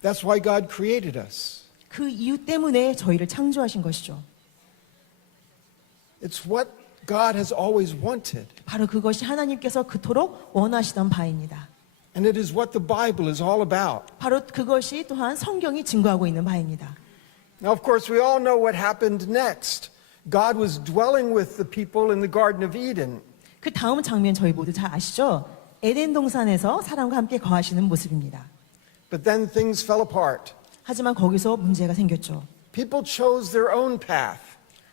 That's why God created us. 그 이유 때문에 저희를 창조하신 것이죠. It's what God has always wanted. 바로 그것이 하나님께서 그토록 원하시던 바입니다. And it is what the Bible is all about. 바로 그것이 또한 성경이 증거하고 있는 바입니다. Now, of course, we all know what happened next. God was dwelling with the people in the Garden of Eden. 그 다음 장면 저희 모두 잘 아시죠? 에덴 동산에서 사람과 함께 거하시는 모습입니다. But then things fell apart. 하지만 거기서 문제가 생겼죠. People chose their own path.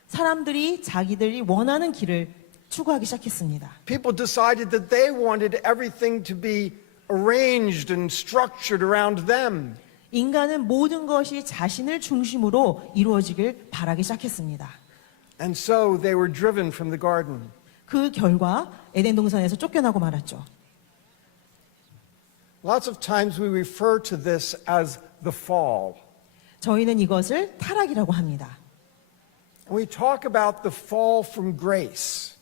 사람들이 자기들이 원하는 길을 추구하기 시작했습니다. People decided that they wanted everything to be arranged and structured around them. 인간은 모든 것이 자신을 중심으로 이루어지길 바라기 시작했습니다. And so they were driven from the garden. 그 결과 에덴 동산에서 쫓겨나고 말았죠. Lots of times we refer to this as the fall. 저희는 이것을 타락이라고 합니다. And we talk about the fall from grace.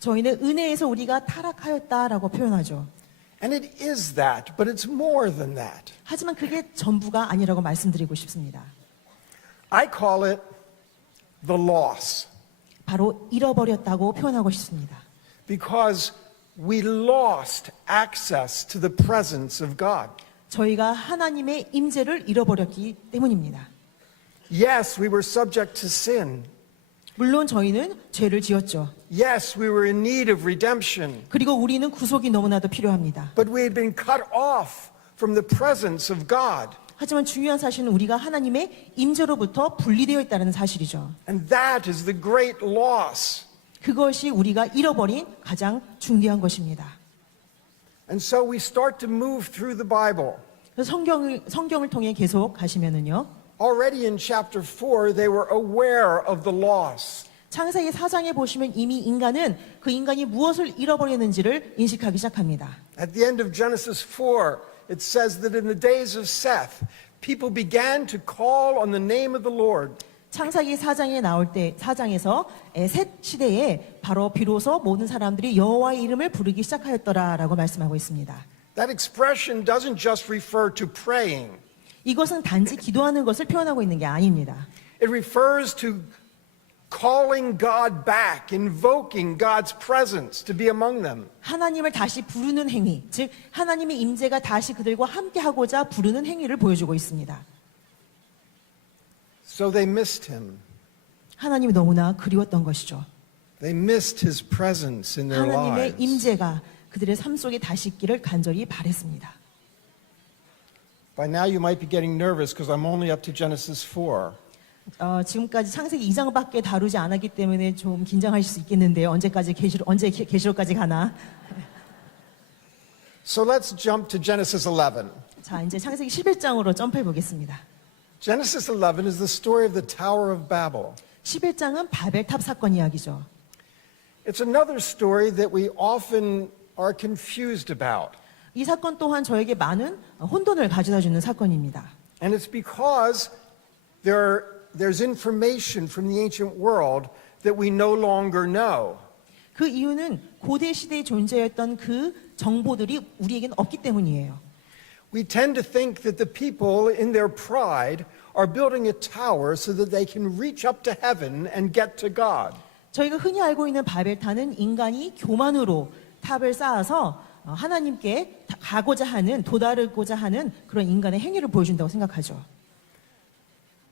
저희는 은혜에서 우리가 타락하였다라고 표현하죠. And it is that, but it's more than that. 하지만 그게 전부가 아니라고 말씀드리고 싶습니다. I call it the loss. 바로 잃어버렸다고 표현하고 싶습니다. Because we lost access to the presence of God. 저희가 하나님의 임재를 잃어버렸기 때문입니다. Yes, we were subject to sin. 물론 저희는 죄를 지었죠. Yes, we were in need of redemption. 그리고 우리는 구속이 너무나도 필요합니다. But we had been cut off from the presence of God. 하지만 중요한 사실은 우리가 하나님의 임재로부터 분리되어 있다는 사실이죠. And that is the great loss. 그것이 우리가 잃어버린 가장 중대한 것입니다. And so we start to move through the Bible. 그래서 성경을 통해 계속 가시면은요. Already in chapter 4, they were aware of the loss. 창세기 4장에 보시면 이미 인간은 그 인간이 무엇을 잃어버렸는지를 인식하기 시작합니다. At the end of Genesis 4, it says that in the days of Seth, people began to call on the name of the Lord. 창세기 4장에 나올 때 4장에서 셋 시대에 바로 비로소 모든 사람들이 여호와의 이름을 부르기 시작하였더라라고 말씀하고 있습니다. That expression doesn't just refer to praying. 이것은 단지 기도하는 것을 표현하고 있는 게 아닙니다. It refers to calling God back, invoking God's presence to be among them. 하나님을 다시 부르는 행위, 즉 하나님의 임재가 다시 그들과 함께 하고자 부르는 행위를 보여주고 있습니다. So they missed him. 하나님이 너무나 그리웠던 것이죠. They missed his presence in their 하나님의 lives. 임재가 그들의 삶 속에 다시 있기를 간절히 바랬습니다. By now you might be getting nervous because I'm only up to Genesis 4. 지금까지 창세기 2장밖에 다루지 않았기 때문에 좀 긴장하실 수 있겠는데요. 언제 계시록까지 가나? So let's jump to Genesis 11. 자, 이제 창세기 11장으로 점프해 보겠습니다. Genesis 11 is the story of the Tower of Babel. 11장은 바벨탑 사건 이야기죠. It's another story that we often are confused about. 이 사건 또한 저에게 많은 혼돈을 가져다 주는 사건입니다. And it's because there's information from the ancient world that we no longer know. 그 이유는 고대 시대에 존재했던 그 정보들이 우리에게는 없기 때문이에요. We tend to think that the people in their pride are building a tower so that they can reach up to heaven and get to God. 저희가 흔히 알고 있는 바벨탑은 인간이 교만으로 탑을 쌓아서 하나님께 도달하고자 하는 그런 인간의 행위를 보여준다고 생각하죠.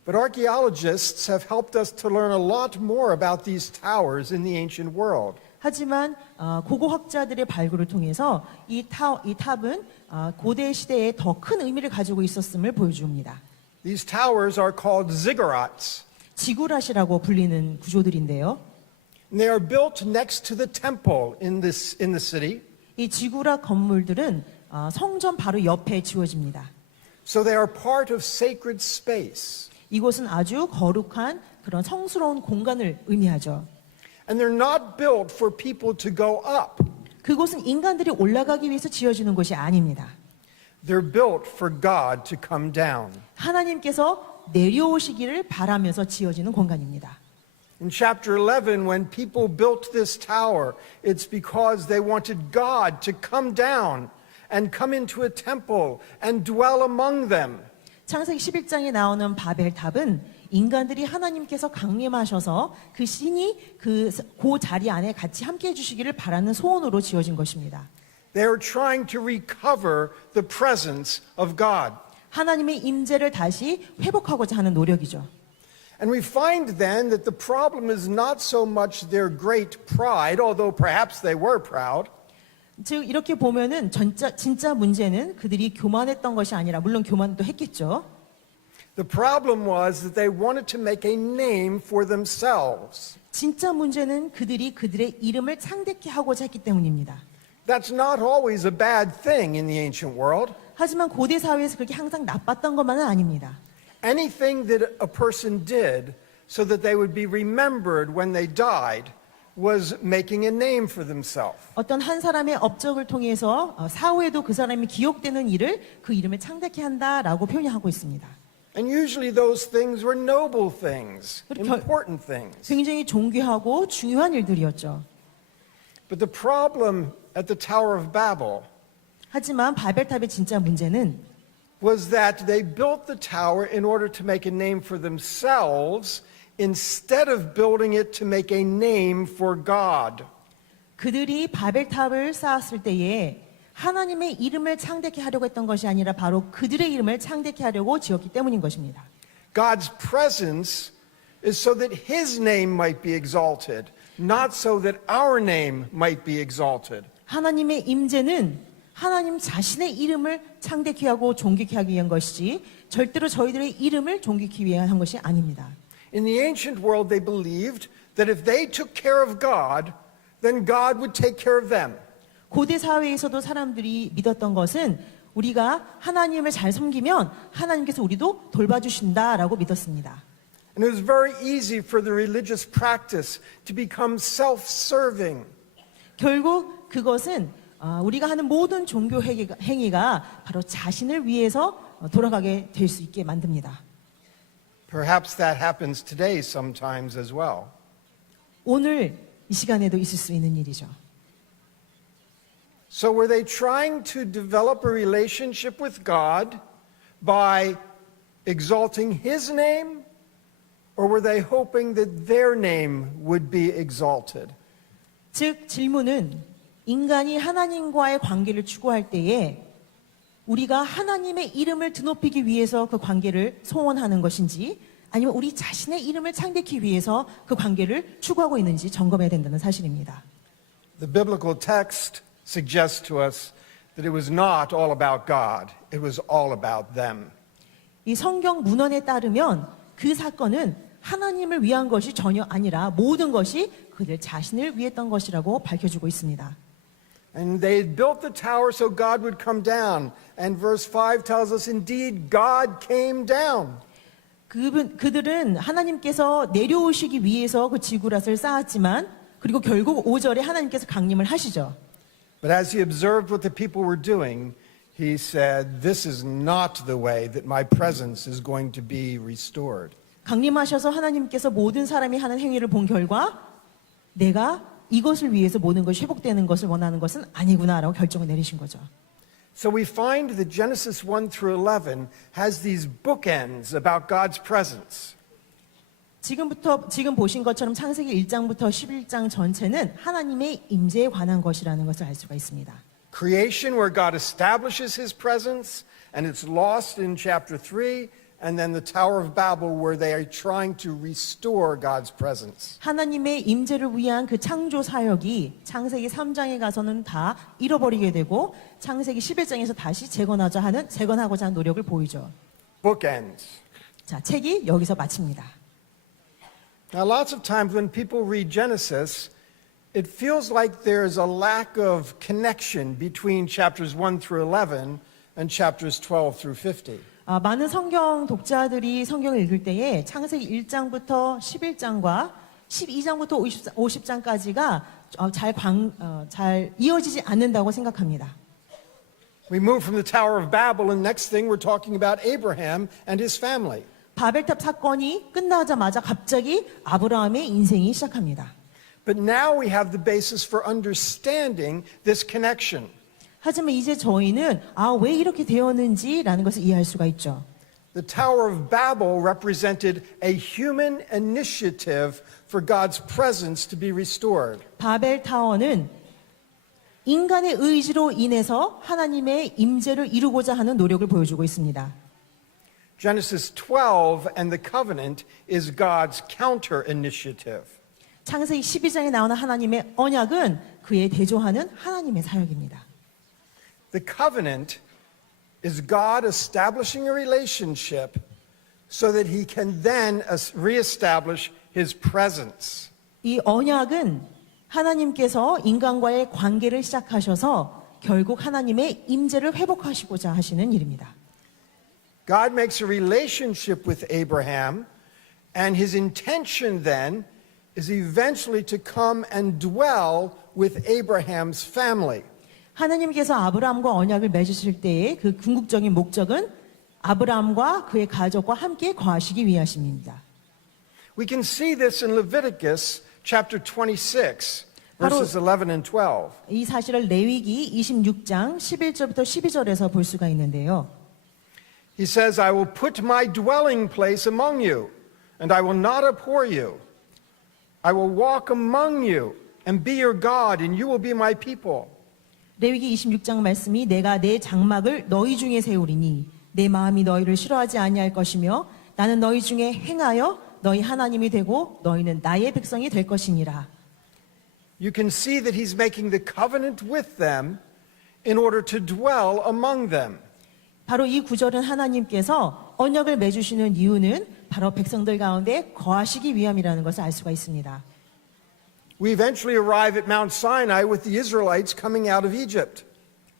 But archaeologists have helped us to learn a lot more about these towers in the ancient world. 하지만 고고학자들의 발굴을 통해서 이 탑은 고대 시대에 더 큰 의미를 가지고 있었음을 보여줍니다. These towers are called ziggurats. 지구랏이라고 불리는 구조들인데요. And they are built next to the temple in the city. 이 지구랏 건물들은 성전 바로 옆에 지어집니다. So they are part of sacred space. 이곳은 아주 거룩한 그런 성스러운 공간을 의미하죠. And they're not built for people to go up. 그곳은 인간들이 올라가기 위해서 지어지는 곳이 아닙니다. They're built for God to come down. 하나님께서 내려오시기를 바라면서 지어지는 공간입니다. In chapter 11, when people built this tower, it's because they wanted God to come down and come into a temple and dwell among them. 창세기 11장에 나오는 바벨탑은 인간들이 하나님께서 강림하셔서 그 신이 그 자리 안에 같이 함께해 주시기를 바라는 소원으로 지어진 것입니다. They are trying to recover the presence of God. 하나님의 임재를 다시 회복하고자 하는 노력이죠. And we find then that the problem is not so much their great pride, although perhaps they were proud. 즉 이렇게 보면은 진짜 문제는 그들이 교만했던 것이 아니라 물론 교만도 했겠죠. The problem was that they wanted to make a name for themselves. 진짜 문제는 그들의 이름을 창대케 하고자 했기 때문입니다. That's not always a bad thing in the ancient world. 하지만 고대 사회에서 그렇게 항상 나빴던 것만은 아닙니다. Anything that a person did so that they would be remembered when they died was making a name for themselves. 어떤 한 사람의 업적을 통해서 사후에도 그 사람이 기억되는 일을 그 이름을 창대케 한다라고 표현하고 있습니다. And usually those things were noble things, important things. 굉장히 존귀하고 중요한 일들이었죠. But the problem at the Tower of Babel 하지만 바벨탑의 진짜 문제는 was that they built the tower in order to make a name for themselves instead of building it to make a name for God. 그들이 바벨탑을 쌓았을 때에 하나님의 이름을 창대케 하려고 했던 것이 아니라 바로 그들의 이름을 창대케 하려고 지었기 때문인 것입니다. God's presence is so that His name might be exalted, not so that our name might be exalted. 하나님의 임재는 하나님 자신의 이름을 창대케 하고 존귀케 하기 위한 것이지 절대로 저희들의 이름을 존귀케 위한 것이 아닙니다. In the ancient world, they believed that if they took care of God, then God would take care of them. 고대 사회에서도 사람들이 믿었던 것은 우리가 하나님을 잘 섬기면 하나님께서 우리도 돌봐주신다라고 믿었습니다. And it was very easy for the religious practice to become self-serving. 결국 그것은 우리가 하는 모든 종교 행위가 바로 자신을 위해서 돌아가게 될 수 있게 만듭니다. Perhaps that happens today sometimes as well. 오늘 이 시간에도 있을 수 있는 일이죠. So were they trying to develop a relationship with God by exalting His name, or were they hoping that their name would be exalted? 즉 질문은 인간이 하나님과의 관계를 추구할 때에 우리가 하나님의 이름을 드높이기 위해서 그 관계를 소원하는 것인지 아니면 우리 자신의 이름을 창대하기 위해서 그 관계를 추구하고 있는지 점검해야 된다는 사실입니다. The biblical text suggests to us that it was not all about God. It was all about them. 이 성경 문헌에 따르면 그 사건은 하나님을 위한 것이 전혀 아니라 모든 것이 그들 자신을 위했던 것이라고 밝혀주고 있습니다. And they had built the tower so God would come down. And verse 5 tells us, indeed, God came down. 그들은 하나님께서 내려오시기 위해서 그 지구랏을 쌓았지만 그리고 결국 5절에 하나님께서 강림을 하시죠. But as he observed what the people were doing, he said, this is not the way that my presence is going to be restored. 강림하셔서 하나님께서 모든 사람이 하는 행위를 본 결과 내가 이것을 위해서 모든 것이 회복되는 것을 원하는 것은 아니구나라고 결정을 내리신 거죠. So we find that Genesis 1 through 11 has these bookends about God's presence. 지금 보신 것처럼 창세기 1장부터 11장 전체는 하나님의 임재에 관한 것이라는 것을 알 수가 있습니다. Creation, where God establishes his presence, and it's lost in chapter 3, and then the Tower of Babel, where they are trying to restore God's presence. 하나님의 임재를 위한 그 창조 사역이 창세기 3장에 가서는 다 잃어버리게 되고 창세기 11장에서 다시 재건하고자 하는 노력을 보이죠. Bookends. 자, 책이 여기서 마칩니다. Now, lots of times when people read Genesis, it feels like there's a lack of connection between chapters 1 through 11 and chapters 12 through 50. 많은 성경 독자들이 성경을 읽을 때에 창세기 1장부터 11장과 12장부터 50장까지가 잘 이어지지 않는다고 생각합니다. We move from the Tower of Babel, and next thing we're talking about Abraham and his family. 바벨탑 사건이 끝나자마자 갑자기 아브라함의 인생이 시작합니다. But now we have the basis for understanding this connection. 하지만 이제 저희는 왜 이렇게 되었는지라는 것을 이해할 수가 있죠. The Tower of Babel represented a human initiative for God's presence to be restored. 바벨 타워는 인간의 의지로 인해서 하나님의 임재를 이루고자 하는 노력을 보여주고 있습니다. Genesis 12 and the covenant is God's counter initiative. 창세기 12장에 나오는 하나님의 언약은 그에 대조하는 하나님의 사역입니다. The covenant is God establishing a relationship so that he can then reestablish his presence. 이 언약은 하나님께서 인간과의 관계를 시작하셔서 결국 하나님의 임재를 회복하시고자 하시는 일입니다. God makes a relationship with Abraham, and his intention then is eventually to come and dwell with Abraham's family. 하나님께서 아브라함과 언약을 맺으실 때의 그 궁극적인 목적은 아브라함과 그의 가족과 함께 거하시기 위하심입니다. We can see this in Leviticus chapter 26, verses 11 and 12. 이 사실을 레위기 26장 11절부터 12절에서 볼 수가 있는데요. He says, I will put my dwelling place among you, and I will not abhor you. I will walk among you and be your God, and you will be my people. 레위기 26장 말씀이 내가 내 장막을 너희 중에 세우리니 내 마음이 너희를 싫어하지 아니할 것이며 나는 너희 중에 행하여 너희 하나님이 되고 너희는 나의 백성이 될 것이니라. You can see that he's making the covenant with them in order to dwell among them. 바로 이 구절은 하나님께서 언약을 맺으시는 이유는 바로 백성들 가운데 거하시기 위함이라는 것을 알 수가 있습니다. We eventually arrive at Mount Sinai with the Israelites coming out of Egypt.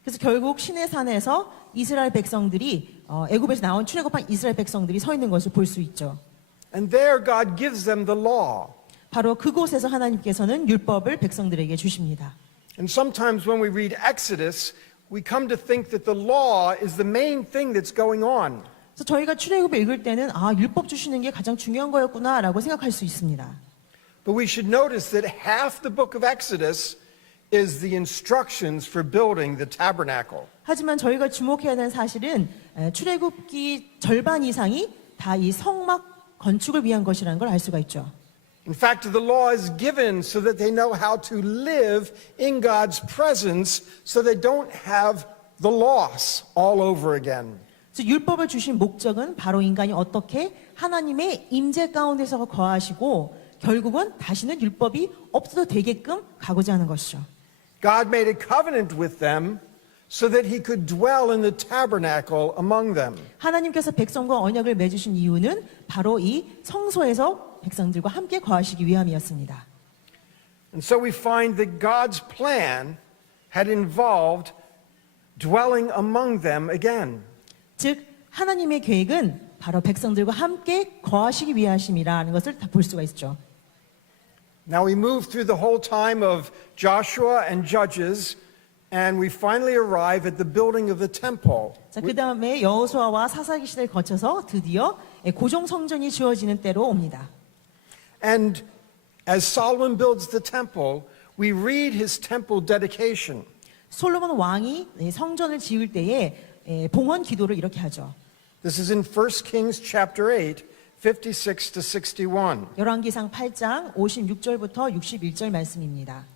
그래서 결국 시내산에서 이스라엘 백성들이 애굽에서 나온 출애굽한 이스라엘 백성들이 서 있는 것을 볼 수 있죠. And there God gives them the law. 바로 그곳에서 하나님께서는 율법을 백성들에게 주십니다. And sometimes when we read Exodus, we come to think that the law is the main thing that's going on. 그래서 저희가 출애굽을 읽을 때는 율법 주시는 게 가장 중요한 거였구나라고 생각할 수 있습니다. But we should notice that half the book of Exodus is the instructions for building the tabernacle. 하지만 저희가 주목해야 되는 사실은 출애굽기 절반 이상이 다 이 성막 건축을 위한 것이라는 걸 알 수가 있죠. In fact, the law is given so that they know how to live in God's presence so they don't have the loss all over again. 그래서 율법을 주신 목적은 바로 인간이 어떻게 하나님의 임재 가운데서 거하시고 결국은 다시는 율법이 없어도 되게끔 가고자 하는 것이죠. God made a covenant with them so that he could dwell in the tabernacle among them. 하나님께서 백성과 언약을 맺으신 이유는 바로 이 성소에서 백성들과 함께 거하시기 위함이었습니다. And so we find that God's plan had involved dwelling among them again. 즉 하나님의 계획은 바로 백성들과 함께 거하시기 위하심이라는 것을 다 볼 수가 있죠. Now we move through the whole time of Joshua and Judges, and we finally arrive at the building of the temple. 자, 그 다음에 여호수아와 사사기 시대를 거쳐서 드디어 고정 성전이 지어지는 때로 옵니다. And as Solomon builds the temple, we read his temple dedication. 솔로몬 왕이 성전을 지을 때에 봉헌 기도를 이렇게 하죠. This is in 1 Kings chapter 8, 56 to 61. 열왕기상 8장 56절부터 61절 말씀입니다.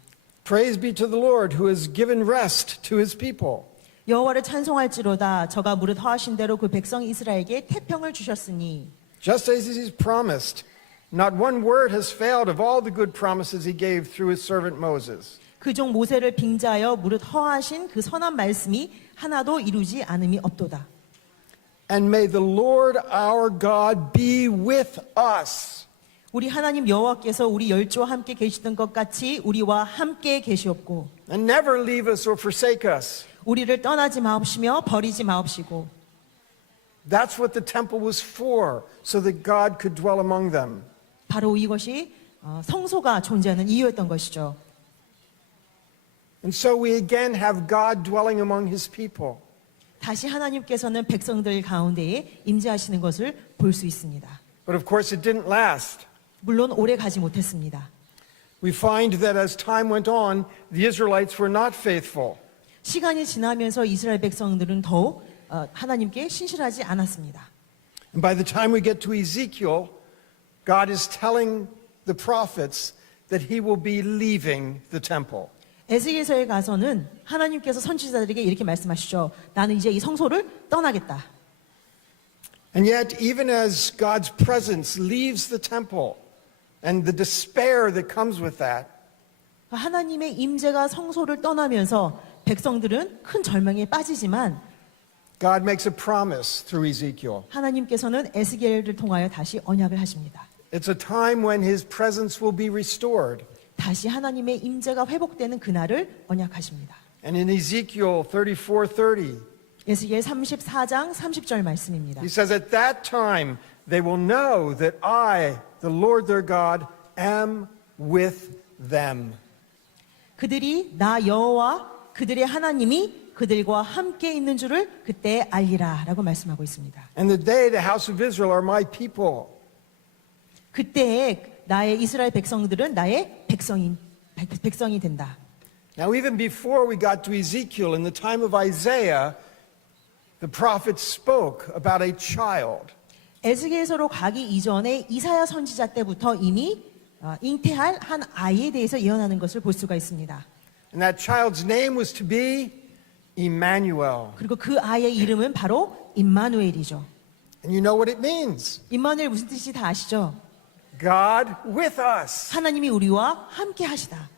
Praise be to the Lord who has given rest to his people. 여호와를 찬송할지로다. 저가 무릇 허하신 대로 그 백성 이스라엘에게 태평을 주셨으니 Just as he promised, not one word has failed of all the good promises he gave through his servant Moses. 그종 모세를 빙자하여 무릇 허하신 그 선한 말씀이 하나도 이루지 않음이 없도다. And may the Lord our God be with us. 우리 하나님 여호와께서 우리 열조와 함께 계시던 것 같이 우리와 함께 계시옵고 And never leave us or forsake us. 우리를 떠나지 마옵시며 버리지 마옵시고. That's what the temple was for, so that God could dwell among them. 바로 이것이 성소가 존재하는 이유였던 것이죠. And so we again have God dwelling among his people. 다시 하나님께서는 백성들 가운데에 임재하시는 것을 볼 수 있습니다. But of course it didn't last. 물론 오래 가지 못했습니다. We find that as time went on, the Israelites were not faithful. 시간이 지나면서 이스라엘 백성들은 더욱 하나님께 신실하지 않았습니다. And by the time we get to Ezekiel, God is telling the prophets that he will be leaving the temple. 에스겔서에 가서는 하나님께서 선지자들에게 이렇게 말씀하시죠. 나는 이제 이 성소를 떠나겠다. And yet, even as God's presence leaves the temple and the despair that comes with that, 하나님의 임재가 성소를 떠나면서 백성들은 큰 절망에 빠지지만 God makes a promise through Ezekiel. 하나님께서는 에스겔을 통하여 다시 언약을 하십니다. It's a time when his presence will be restored. 다시 하나님의 임재가 회복되는 그날을 언약하십니다. And in Ezekiel 34:30, 에스겔 34장 30절 말씀입니다. he says, At that time they will know that I, the Lord their God, am with them. 그들이 나 여호와 그들의 하나님이 그들과 함께 있는 줄을 그때 알리라 라고 말씀하고 있습니다. And that they, the house of Israel, are my people. 그때에 나의 이스라엘 백성들은 나의 백성이 된다. Now, even before we got to Ezekiel, in the time of Isaiah, the prophet spoke about a child. 에스겔서로 가기 이전에 이사야 선지자 때부터 이미 잉태할 한 아이에 대해서 예언하는 것을 볼 수가 있습니다. And that child's name was to be Emmanuel. 그리고 그 아이의 이름은 바로 임마누엘이죠. And you know what it means? 임마누엘 무슨 뜻인지 다 아시죠? God with us. 하나님이 우리와 함께 하시다.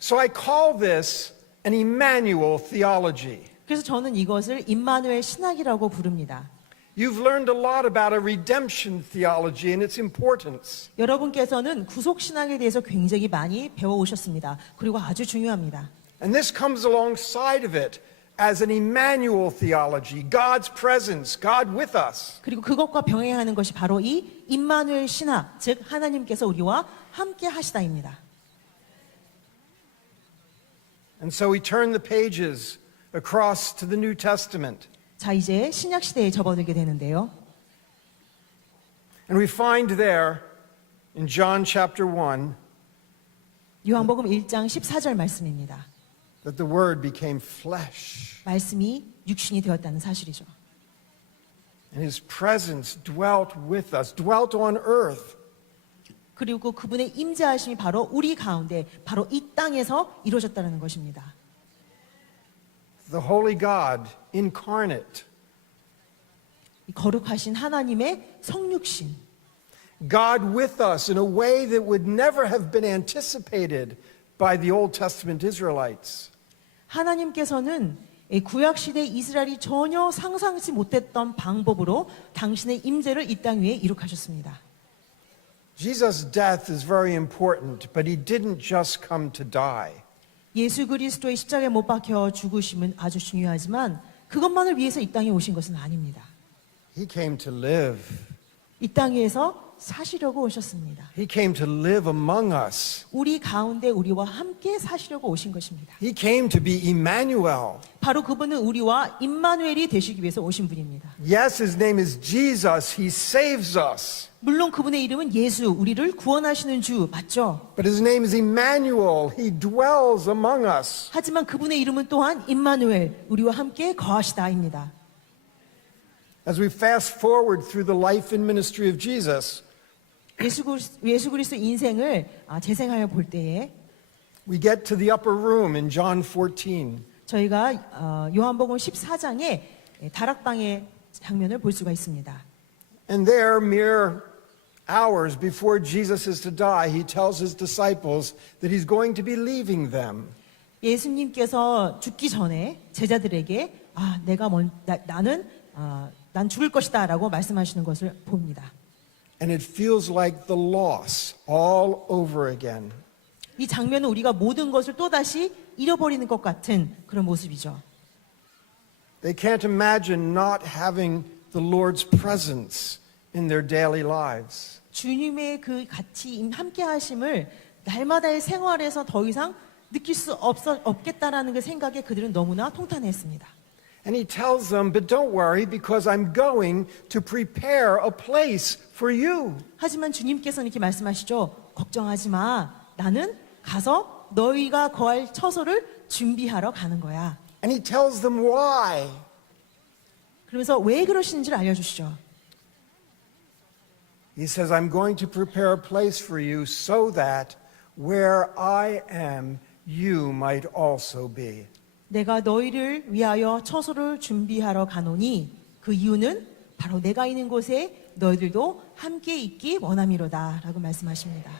So I call this an Emmanuel theology. 그래서 저는 이것을 임마누엘 신학이라고 부릅니다. You've learned a lot about a redemption theology and its importance. 여러분께서는 구속 신학에 대해서 굉장히 많이 배워오셨습니다. 그리고 아주 중요합니다. And this comes alongside of it as an Emmanuel theology, God's presence, God with us. 그리고 그것과 병행하는 것이 바로 이 임마누엘 신학, 즉 하나님께서 우리와 함께 하시다입니다. And so we turn the pages across to the New Testament. 자, 이제 신약 시대에 접어들게 되는데요. And we find there in John chapter 1 요한복음 1장 14절 말씀입니다. that the word became flesh 말씀이 육신이 되었다는 사실이죠. and his presence dwelt with us, dwelt on earth. 그리고 그분의 임재하심이 바로 우리 가운데, 바로 이 땅에서 이루어졌다는 것입니다. The holy God incarnate. 이 거룩하신 하나님의 성육신, God with us in a way that would never have been anticipated by the Old Testament Israelites. 하나님께서는 이 구약 시대 이스라엘이 전혀 상상치 못했던 방법으로 당신의 임재를 이 땅 위에 이룩하셨습니다. Jesus' death is very important, but he didn't just come to die. 예수 그리스도의 십자가에 못 박혀 죽으심은 아주 중요하지만 그것만을 위해서 이 땅에 오신 것은 아닙니다. He came to live. 이 땅에서 사시려고 오셨습니다. He came to live among us. 우리 가운데 우리와 함께 사시려고 오신 것입니다. He came to be Emmanuel. 바로 그분은 우리와 임마누엘이 되시기 위해서 오신 분입니다. Yes, his name is Jesus. He saves us. 물론 그분의 이름은 예수, 우리를 구원하시는 주 맞죠? But his name is Emmanuel. He dwells among us. 하지만 그분의 이름은 또한 임마누엘, 우리와 함께 거하시다입니다. As we fast forward through the life and ministry of Jesus, 예수 그리스도 인생을 재생하여 볼 때에 we get to the upper room in John 14. 저희가 요한복음 14장의 다락방의 장면을 볼 수가 있습니다. And there, mere hours before Jesus is to die, he tells his disciples that he's going to be leaving them. 예수님께서 죽기 전에 제자들에게 난 죽을 것이다라고 말씀하시는 것을 봅니다. And it feels like the loss all over again. 이 장면은 우리가 모든 것을 또다시 잃어버리는 것 같은 그런 모습이죠. They can't imagine not having the Lord's presence in their daily lives. 주님의 그 같이 함께 하심을 날마다의 생활에서 더 이상 느낄 수 없겠다라는 그 생각에 그들은 너무나 통탄했습니다. And he tells them, but don't worry because I'm going to prepare a place for you. 하지만 주님께서는 이렇게 말씀하시죠. 걱정하지 마. 나는 가서 너희가 거할 처소를 준비하러 가는 거야. And he tells them why. 그러면서 왜 그러시는지를 알려주시죠. He says, I'm going to prepare a place for you so that where I am, you might also be. 내가 너희를 위하여 처소를 준비하러 가노니 그 이유는 바로 내가 있는 곳에 너희들도 함께 있기 원함이로다 라고 말씀하십니다.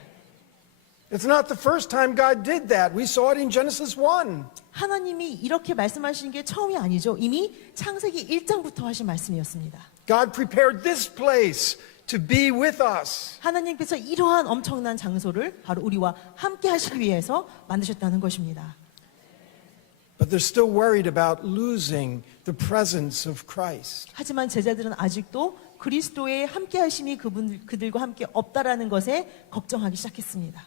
It's not the first time God did that. We saw it in Genesis 1. 하나님이 이렇게 말씀하시는 게 처음이 아니죠. 이미 창세기 1장부터 하신 말씀이었습니다. God prepared this place to be with us. 하나님께서 이러한 엄청난 장소를 바로 우리와 함께 하시기 위해서 만드셨다는 것입니다. But they're still worried about losing the presence of Christ. 하지만 제자들은 아직도 그리스도의 함께 하심이 그들과 함께 없다라는 것에 걱정하기 시작했습니다.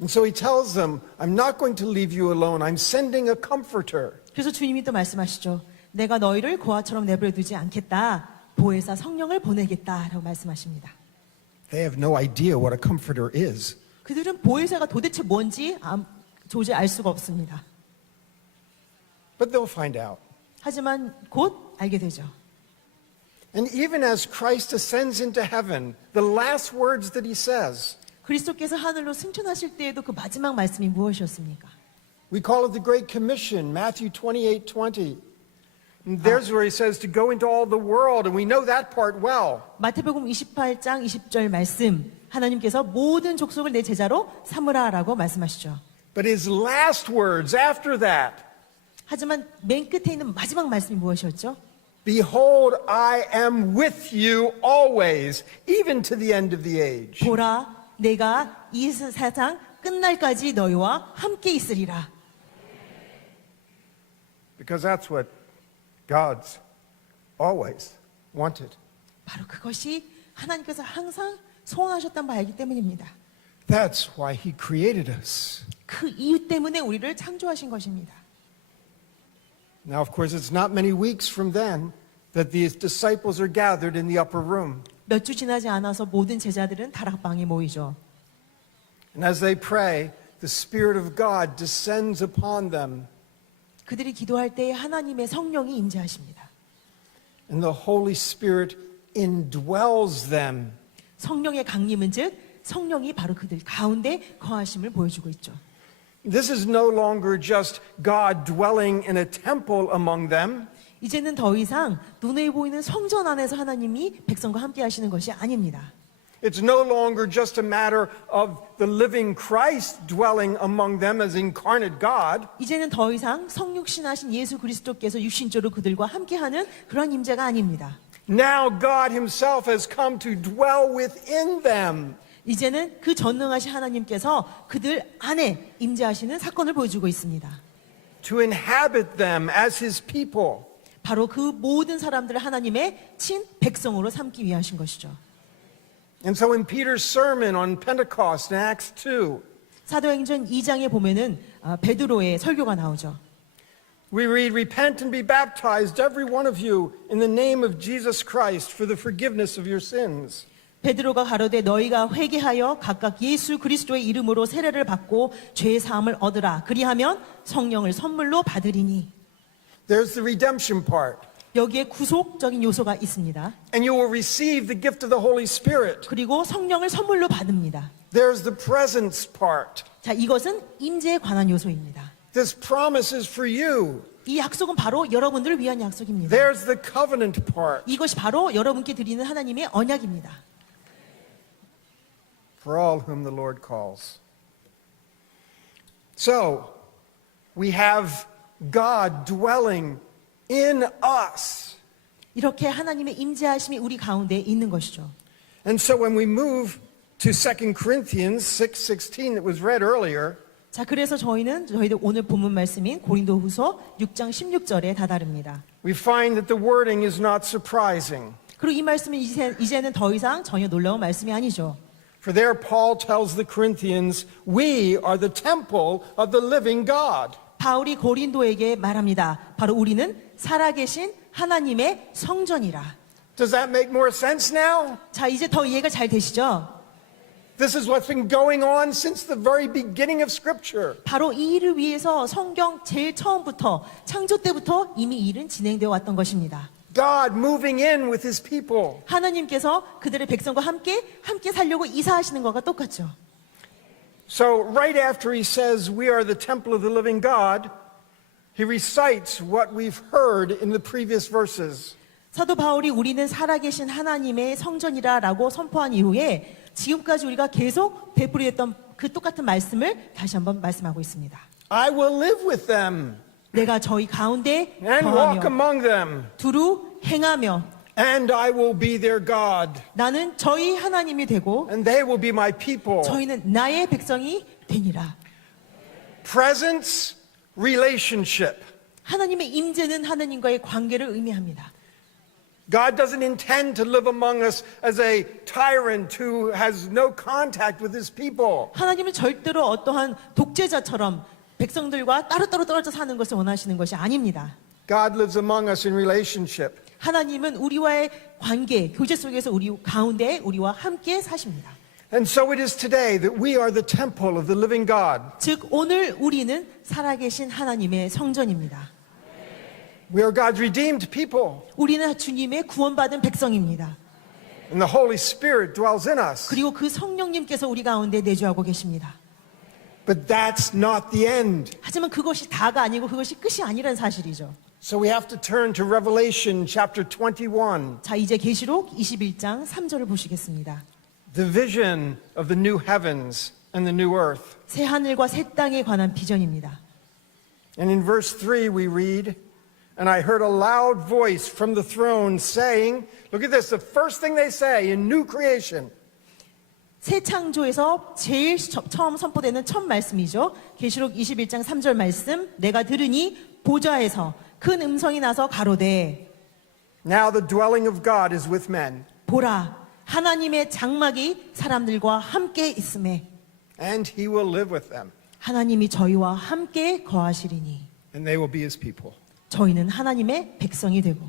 And so he tells them, I'm not going to leave you alone. I'm sending a comforter. 그래서 주님이 또 말씀하시죠. 내가 너희를 고아처럼 내버려 두지 않겠다. 보혜사 성령을 보내겠다라고 말씀하십니다. They have no idea what a comforter is. 그들은 보혜사가 도대체 뭔지 도저히 알 수가 없습니다. But they'll find out. 하지만 곧 알게 되죠. And even as Christ ascends into heaven, the last words that he says, 그리스도께서 하늘로 승천하실 때에도 그 마지막 말씀이 무엇이었습니까? we call it the Great Commission, Matthew 28:20. And there's where he says to go into all the world, and we know that part well. 마태복음 28장 20절 말씀. 하나님께서 모든 족속을 내 제자로 삼으라라고 말씀하시죠. But his last words after that, 하지만 맨 끝에 있는 마지막 말씀이 무엇이었죠? behold, I am with you always, even to the end of the age. 보라, 내가 이 세상 끝날까지 너희와 함께 있으리라. Because that's what God's always wanted. 바로 그것이 하나님께서 항상 소원하셨던 바이기 때문입니다. That's why he created us. 그 이유 때문에 우리를 창조하신 것입니다. Now, of course, it's not many weeks from then that these disciples are gathered in the upper room. 몇 주 지나지 않아서 모든 제자들은 다락방에 모이죠. And as they pray, the Spirit of God descends upon them. 그들이 기도할 때 하나님의 성령이 임재하십니다. And the Holy Spirit indwells them. 성령의 강림은 즉 성령이 바로 그들 가운데 거하심을 보여주고 있죠. This is no longer just God dwelling in a temple among them. 이제는 더 이상 눈에 보이는 성전 안에서 하나님이 백성과 함께 하시는 것이 아닙니다. It's no longer just a matter of the living Christ dwelling among them as incarnate God. 이제는 더 이상 성육신하신 예수 그리스도께서 육신적으로 그들과 함께하는 그런 임재가 아닙니다. Now God himself has come to dwell within them. 이제는 그 전능하신 하나님께서 그들 안에 임재하시는 사건을 보여주고 있습니다. To inhabit them as his people. 바로 그 모든 사람들을 하나님의 친 백성으로 삼기 위하신 것이죠. And so in Peter's sermon on Pentecost in Acts 2, 사도행전 2장에 보면은 베드로의 설교가 나오죠. we read, Repent and be baptized, every one of you, in the name of Jesus Christ for the forgiveness of your sins. 베드로가 가로되 너희가 회개하여 각각 예수 그리스도의 이름으로 세례를 받고 죄 사함을 얻으라. 그리하면 성령을 선물로 받으리니. There's the redemption part. 여기에 구속적인 요소가 있습니다. And you will receive the gift of the Holy Spirit. 그리고 성령을 선물로 받습니다. There's the presence part. 자, 이것은 임재에 관한 요소입니다. This promise is for you. 이 약속은 바로 여러분들을 위한 약속입니다. There's the covenant part. 이것이 바로 여러분께 드리는 하나님의 언약입니다. For all whom the Lord calls. So, we have God dwelling in us. 이렇게 하나님의 임재하심이 우리 가운데 있는 것이죠. And so when we move to 2 Corinthians 6:16 that was read earlier, 자, 그래서 저희들 오늘 본문 말씀인 고린도후서 6장 16절에 다다릅니다. we find that the wording is not surprising. 그리고 이 말씀은 이제는 더 이상 전혀 놀라운 말씀이 아니죠. For there Paul tells the Corinthians, we are the temple of the living God. 바울이 고린도에게 말합니다. 바로 우리는 살아계신 하나님의 성전이라. Does that make more sense now? 자, 이제 더 이해가 잘 되시죠? This is what's been going on since the very beginning of Scripture. 바로 이 일을 위해서 성경 제일 처음부터 창조 때부터 이미 이 일은 진행되어 왔던 것입니다. God moving in with his people. 하나님께서 그들의 백성과 함께 살려고 이사하시는 것과 똑같죠. So right after he says we are the temple of the living God, he recites what we've heard in the previous verses. 사도 바울이 우리는 살아계신 하나님의 성전이라라고 선포한 이후에 지금까지 우리가 계속 되풀이했던 그 똑같은 말씀을 다시 한번 말씀하고 있습니다. I will live with them 내가 저희 가운데 and walk 거하며 among them, 두루 행하며 and I will be their God, 나는 저희 하나님이 되고 and they will be my people. 저희는 나의 백성이 되니라. Presence, relationship. 하나님의 임재는 하나님과의 관계를 의미합니다. God doesn't intend to live among us as a tyrant who has no contact with his people. 하나님은 절대로 어떠한 독재자처럼 백성들과 따로따로 떨어져 사는 것을 원하시는 것이 아닙니다. God lives among us in relationship. 하나님은 우리와의 관계, 교제 속에서 우리 가운데 우리와 함께 사십니다. And so it is today that we are the temple of the living God. 즉 오늘 우리는 살아계신 하나님의 성전입니다. We are God's redeemed people. 우리는 주님의 구원받은 백성입니다. And the Holy Spirit dwells in us. 그리고 그 성령님께서 우리 가운데 내주하고 계십니다. But that's not the end. 하지만 그것이 다가 아니고 그것이 끝이 아니라는 사실이죠. So we have to turn to Revelation chapter 21. 자, 이제 계시록 21장 3절을 보시겠습니다. The vision of the new heavens and the new earth. 새 하늘과 새 땅에 관한 비전입니다. And in verse 3 we read, And I heard a loud voice from the throne saying, look at this, the first thing they say in new creation. 새 창조에서 제일 처음 선포되는 첫 말씀이죠. 계시록 21장 3절 말씀. 내가 들으니 보좌에서 큰 음성이 나서 가로되 Now the dwelling of God is with men. 보라, 하나님의 장막이 사람들과 함께 있음에 And he will live with them. 하나님이 저희와 함께 거하시리니 And they will be his people. 저희는 하나님의 백성이 되고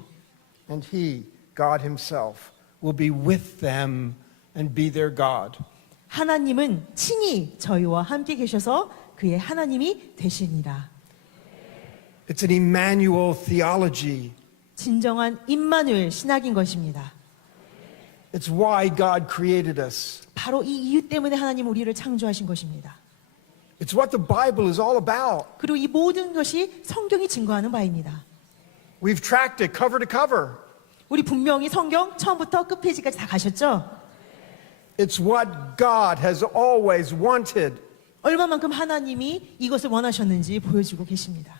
And he, God himself, will be with them and be their God. 하나님은 친히 저희와 함께 계셔서 그의 하나님이 되시니라. It's an Emmanuel theology. 진정한 임마누엘 신학인 것입니다. It's why God created us. 바로 이 이유 때문에 하나님 우리를 창조하신 것입니다. It's what the Bible is all about. 그리고 이 모든 것이 성경이 증거하는 바입니다. We've tracked it cover to cover. 우리 분명히 성경 처음부터 끝페이지까지 다 가셨죠? It's what God has always wanted. 얼마만큼 하나님이 이것을 원하셨는지 보여주고 계십니다.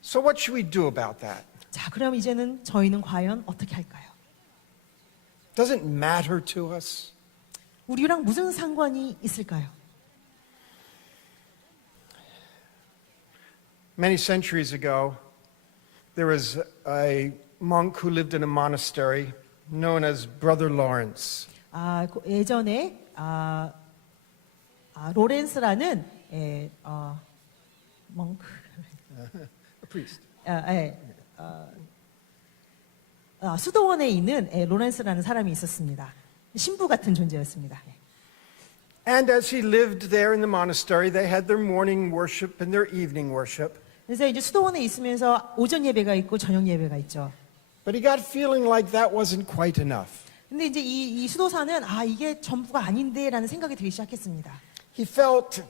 So what should we do about that? 자, 그럼 이제는 저희는 과연 어떻게 할까요? Does it matter to us? 우리랑 무슨 상관이 있을까요? Many centuries ago, there was a monk who lived in a monastery known as Brother Lawrence. 예전에 로렌스라는 멍크 A priest. 수도원에 있는 로렌스라는 사람이 있었습니다. 신부 같은 존재였습니다. And as he lived there in the monastery, they had their morning worship and their evening worship. 그래서 이제 수도원에 있으면서 오전 예배가 있고 저녁 예배가 있죠. But he got feeling like that wasn't quite enough. 근데 이제 이 수도사는 이게 전부가 아닌데라는 생각이 들기 시작했습니다. He felt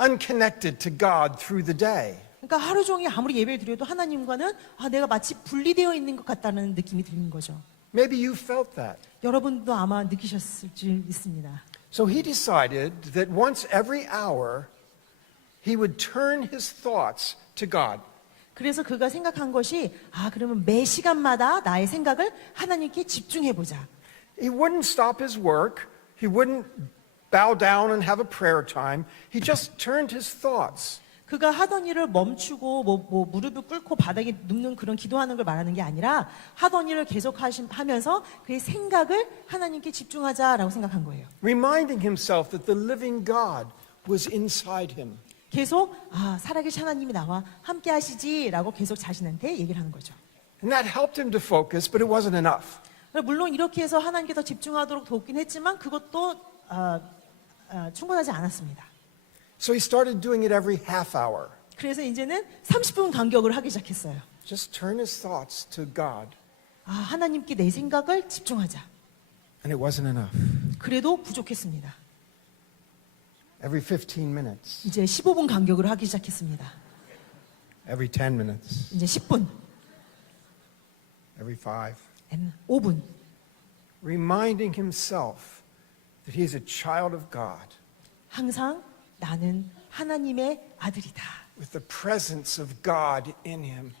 unconnected to God through the day. 그러니까 하루 종일 아무리 예배를 드려도 하나님과는 내가 마치 분리되어 있는 것 같다는 느낌이 드는 거죠. Maybe you felt that. 여러분도 아마 느끼셨을 줄 믿습니다. So he decided that once every hour he would turn his thoughts to God. 그래서 그가 생각한 것이 그러면 매 시간마다 나의 생각을 하나님께 집중해 보자. He wouldn't stop his work. He wouldn't bow down and have a prayer time. He just turned his thoughts. 그가 하던 일을 멈추고 무릎을 꿇고 바닥에 눕는 그런 기도하는 걸 말하는 게 아니라 하던 일을 계속 하면서 그의 생각을 하나님께 집중하자라고 생각한 거예요. Reminding himself that the living God was inside him. 계속 살아계신 하나님이 나와 함께 하시지라고 계속 자신한테 얘기를 하는 거죠. And that helped him to focus, but it wasn't enough. 물론 이렇게 해서 하나님께 더 집중하도록 돕긴 했지만 그것도 충분하지 않았습니다. So he started doing it every half hour. 그래서 이제는 30분 간격을 하기 시작했어요. Just turn his thoughts to God. 하나님께 내 생각을 집중하자. And it wasn't enough. 그래도 부족했습니다. Every 15 minutes. 이제 15분 간격을 하기 시작했습니다. Every 10 minutes. 이제 10분, Every 5. 5분. Reminding himself that he is a child of God. 항상 나는 하나님의 아들이다. With the presence of God in him.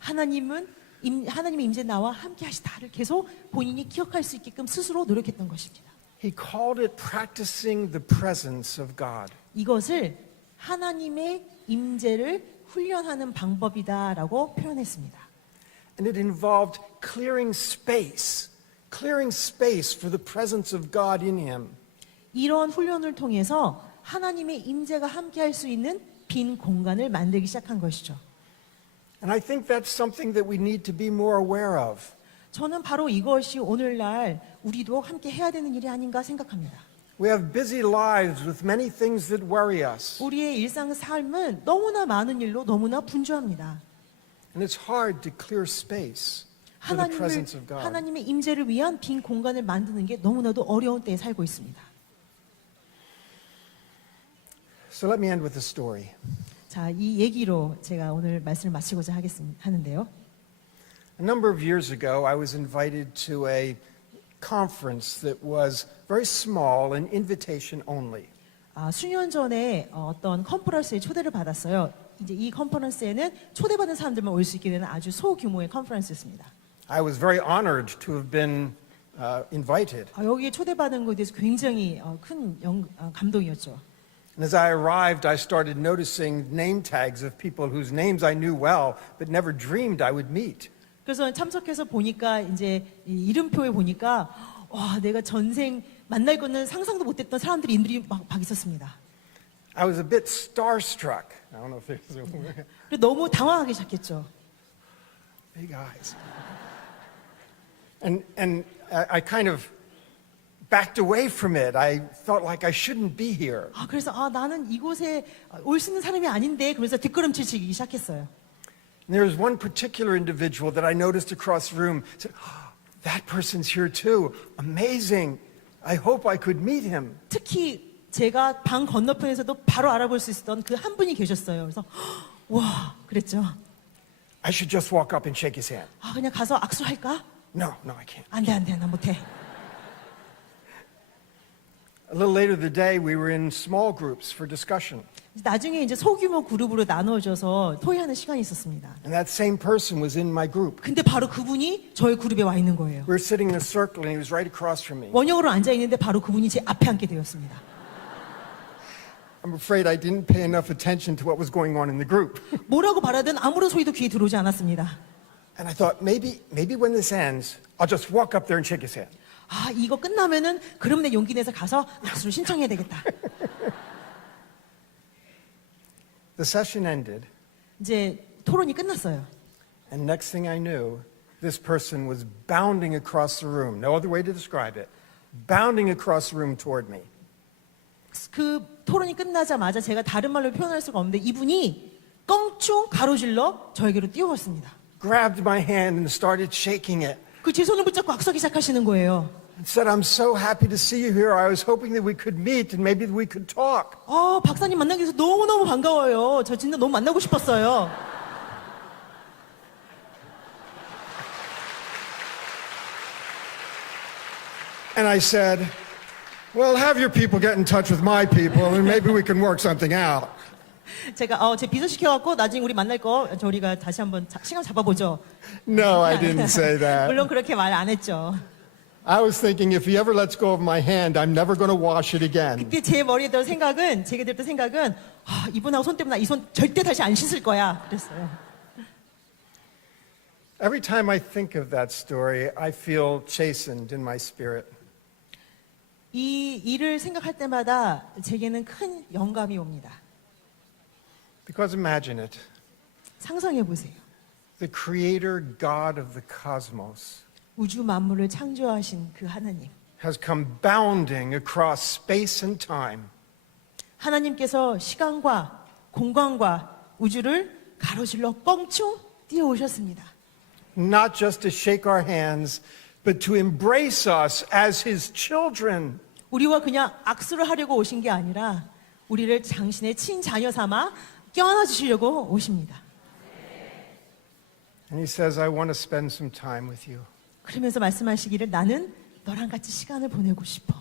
하나님의 임재 나와 함께 하시다를 계속 본인이 기억할 수 있게끔 스스로 노력했던 것입니다. He called it practicing the presence of God. 이것을 하나님의 임재를 훈련하는 방법이다라고 표현했습니다. And it involved clearing space for the presence of God in him. 이런 훈련을 통해서 하나님의 임재가 함께할 수 있는 빈 공간을 만들기 시작한 것이죠. And I think that's something that we need to be more aware of. 저는 바로 이것이 오늘날 우리도 함께 해야 되는 일이 아닌가 생각합니다. We have busy lives with many things that worry us. 우리의 일상 삶은 너무나 많은 일로 너무나 분주합니다. And it's hard to clear space for the presence of God. 하나님의 임재를 위한 빈 공간을 만드는 게 너무나도 어려운 때에 살고 있습니다. So let me end with a story. 자, 이 얘기로 제가 오늘 말씀을 마치고자 하는데요. A number of years ago, I was invited to a conference that was very small and invitation only. 수년 전에 어떤 컨퍼런스에 초대를 받았어요. 이제 이 컨퍼런스에는 초대받은 사람들만 올 수 있게 되는 아주 소규모의 컨퍼런스였습니다. I was very honored to have been invited. 여기에 초대받은 것에 대해서 굉장히 큰 감동이었죠. And as I arrived, I started noticing name tags of people whose names I knew well, but never dreamed I would meet. 그래서 참석해서 보니까 이제 이 이름표에 보니까 와, 내가 전생 만날 거는 상상도 못했던 사람들이 이름들이 막 있었습니다. I was a bit starstruck. I don't know if there's a word. 너무 당황하기 시작했죠. Big eyes. And I kind of backed away from it. I felt like I shouldn't be here. 그래서 나는 이곳에 올 수 있는 사람이 아닌데 그래서 뒷걸음치기 시작했어요. And there was one particular individual that I noticed across the room. I said, that person's here too. Amazing. I hope I could meet him. 특히 제가 방 건너편에서도 바로 알아볼 수 있었던 그 한 분이 계셨어요. 그래서 와, 그랬죠. I should just walk up and shake his hand. 그냥 가서 악수할까? No, I can't. 안 돼, 나 못해. A little later the day, we were in small groups for discussion. 나중에 이제 소규모 그룹으로 나누어져서 토의하는 시간이 있었습니다. And that same person was in my group. 근데 바로 그분이 저희 그룹에 와 있는 거예요. We were sitting in a circle and he was right across from me. 원형으로 앉아 있는데 바로 그분이 제 앞에 앉게 되었습니다. I'm afraid I didn't pay enough attention to what was going on in the group. 뭐라고 바라든 아무런 소리도 귀에 들어오지 않았습니다. And I thought, maybe when this ends, I'll just walk up there and shake his hand. 아, 이거 끝나면은 그럼 내 용기 내서 가서 악수를 신청해야 되겠다. The session ended, 이제 토론이 끝났어요. and next thing I knew, this person was bounding across the room. No other way to describe it. Bounding across the room toward me. 그 토론이 끝나자마자 제가 다른 말로 표현할 수가 없는데 이분이 껑충 가로질러 저에게로 뛰어왔습니다. Grabbed my hand and started shaking it. 그 제 손을 붙잡고 악수하기 시작하시는 거예요. And said, I'm so happy to see you here. I was hoping that we could meet and maybe we could talk. 박사님 만나게 돼서 너무너무 반가워요. 저 진짜 너무 만나고 싶었어요. And I said, well, have your people get in touch with my people and maybe we can work something out. 제가 제 비서 시켜갖고 나중에 우리 만날 거 우리가 다시 한번 시간 잡아보죠. No, I didn't say that. 물론 그렇게 말 안 했죠. I was thinking if he ever lets go of my hand, I'm never going to wash it again. 그때 제 머리에 들던 생각은 제가 들던 생각은 이분하고 손 때문에 이 손 절대 다시 안 씻을 거야. 그랬어요. Every time I think of that story, I feel chastened in my spirit. 이 일을 생각할 때마다 제게는 큰 영감이 옵니다. Because imagine it. 상상해 보세요. The creator God of the cosmos 우주 만물을 창조하신 그 하나님. has come bounding across space and time 하나님께서 시간과 공간과 우주를 가로질러 껑충 뛰어오셨습니다. not just to shake our hands, but to embrace us as his children. 우리와 그냥 악수를 하려고 오신 게 아니라 우리를 당신의 친자녀 삼아 껴안아 주시려고 오십니다. And he says, I want to spend some time with you. 그러면서 말씀하시기를 나는 너랑 같이 시간을 보내고 싶어.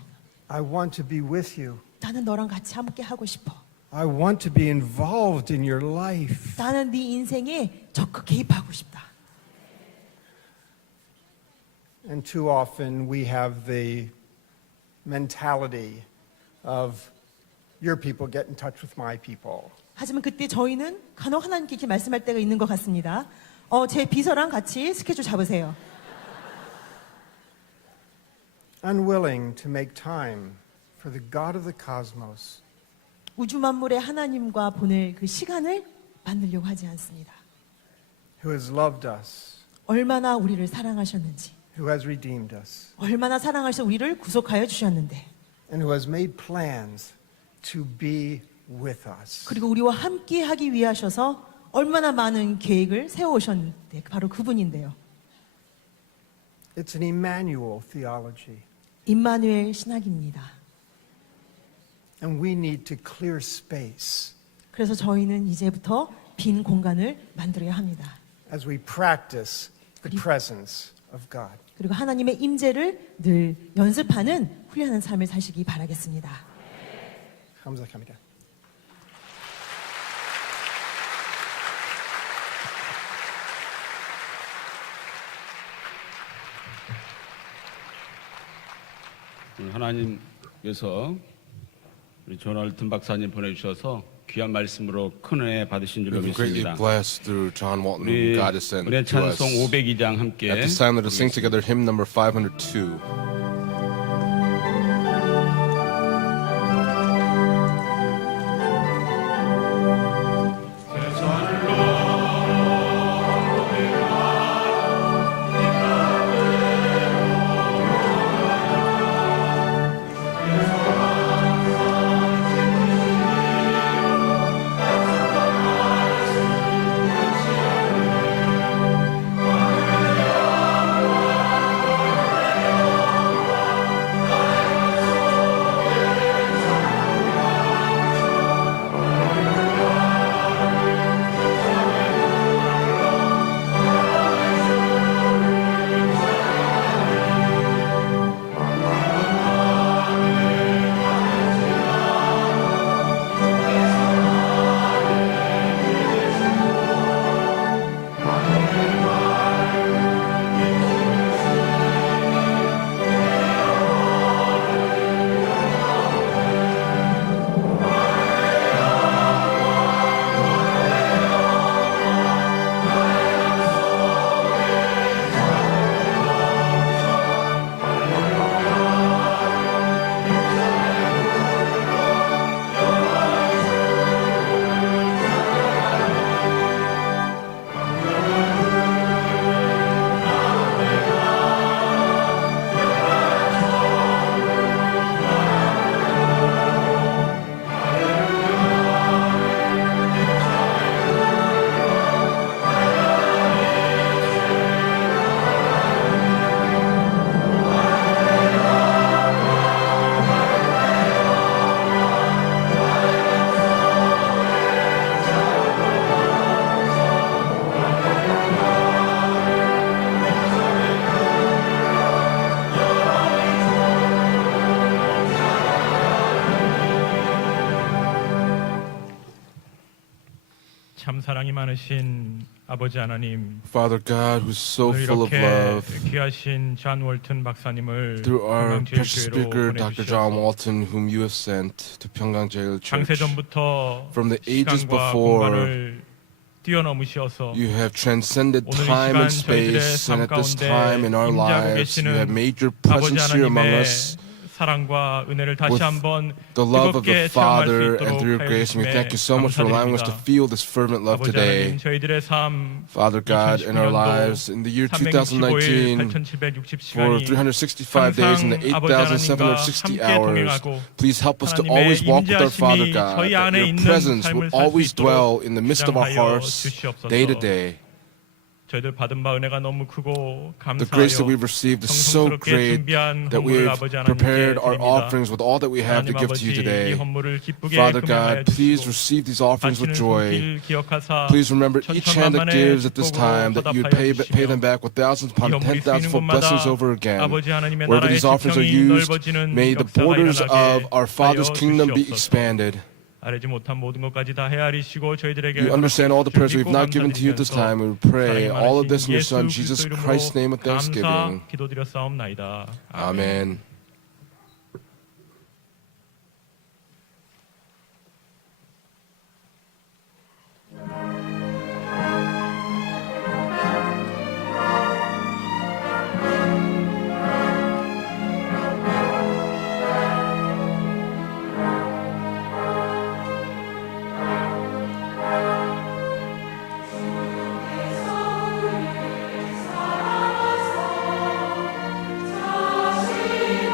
I want to be with you. 나는 너랑 같이 함께 하고 싶어. I want to be involved in your life. 나는 네 인생에 적극 개입하고 싶다. And too often we have the mentality of your people get in touch with my people. 하지만 그때 저희는 간혹 하나님께 이렇게 말씀할 때가 있는 것 같습니다. 제 비서랑 같이 스케줄 잡으세요. Unwilling to make time for the God of the cosmos. 우주 만물의 하나님과 보낼 그 시간을 만들려고 하지 않습니다. Who has loved us, 얼마나 우리를 사랑하셨는지, who has redeemed us, 얼마나 사랑하셔서 우리를 구속하여 주셨는데, and who has made plans to be with us. 그리고 우리와 함께 하기 위하셔서 얼마나 많은 계획을 세워오셨는데 바로 그분인데요. It's an Emmanuel theology. 임마누엘 신학입니다. And we need to clear space 그래서 저희는 이제부터 빈 공간을 만들어야 합니다. as we practice the presence of God. 그리고 하나님의 임재를 늘 연습하는 훈련하는 삶을 사시기 바라겠습니다. 감사합니다. 하나님께서 우리 조널튼 박사님 보내주셔서 귀한 말씀으로 큰 은혜 받으신 줄로 We've been greatly 믿습니다. blessed through John Walton, 우리 whom God has sent 은혜 to us. 찬송 502장 함께 At this time, let us sing together hymn number 502. 참 사랑이 많으신 아버지 하나님, Father God, who's so 오늘 full of 이렇게 love, 귀하신 존 월튼 박사님을 through our precious 평강제일교회로 speaker, Dr. John 보내주셔서 Walton, whom you have sent to Pyeonggang Church. 창세전부터 From the ages 시간과 before, 공간을 뛰어넘으셔서 You have transcended 오늘 이 time and 시간 저희들의 space, 삶 and at this 가운데 time in our 임재하고 lives, you have 계시는 made your 아버지 presence here among 하나님의 us 사랑과 은혜를 다시 with 한번 the love of 뜨겁게 the 체험할 수 Father and 있도록 through your 하여 grace. And we 주심에 thank you so much for allowing us to 감사드립니다. feel this fervent love 아버지 today. 하나님, 저희들의 삶 Father God, in our lives, in the year 2019, 365일 for 8760시간이 365 days and the 8,760 hours, please help us to always walk with our Father God, that your presence would always dwell in the midst of our hearts day to day. 저희들 받은 바 은혜가 너무 크고 The grace that 감사하여 we've received is so 정성스럽게 great 준비한 that 헌물을 we've 아버지 하나님께 prepared our 드립니다. offerings with all that we have to 하나님 give to 아버지, you 이 today. 헌물을 기쁘게 Father 금양하여 God, please 주시고 receive these offerings with 바치는 joy. 손길 기억하사 Please remember each hand that 천천만만의 gives at this 축복으로 time that you would 화답하여 pay them 주시며 back with thousands upon 이 헌물이 10,000 fold blessings 쓰이는 over again. 아버지 하나님의 Wherever 나라의 these offerings are 지평이 used, 넓어지는 may the 역사가 borders 일어나게 of our Father's 하여 kingdom be 주시옵소서. expanded. 아뢰지 못한 모든 것까지 다 헤아리시고 저희들에게 You understand all the prayers we've not given to you this 감사드리면서 time. We pray 사랑이 all of this in your 많으신 Son, 예수 Jesus 그리스도 Christ's name 이름으로 of thanksgiving. 감사 기도드렸사옵나이다. Amen. 자신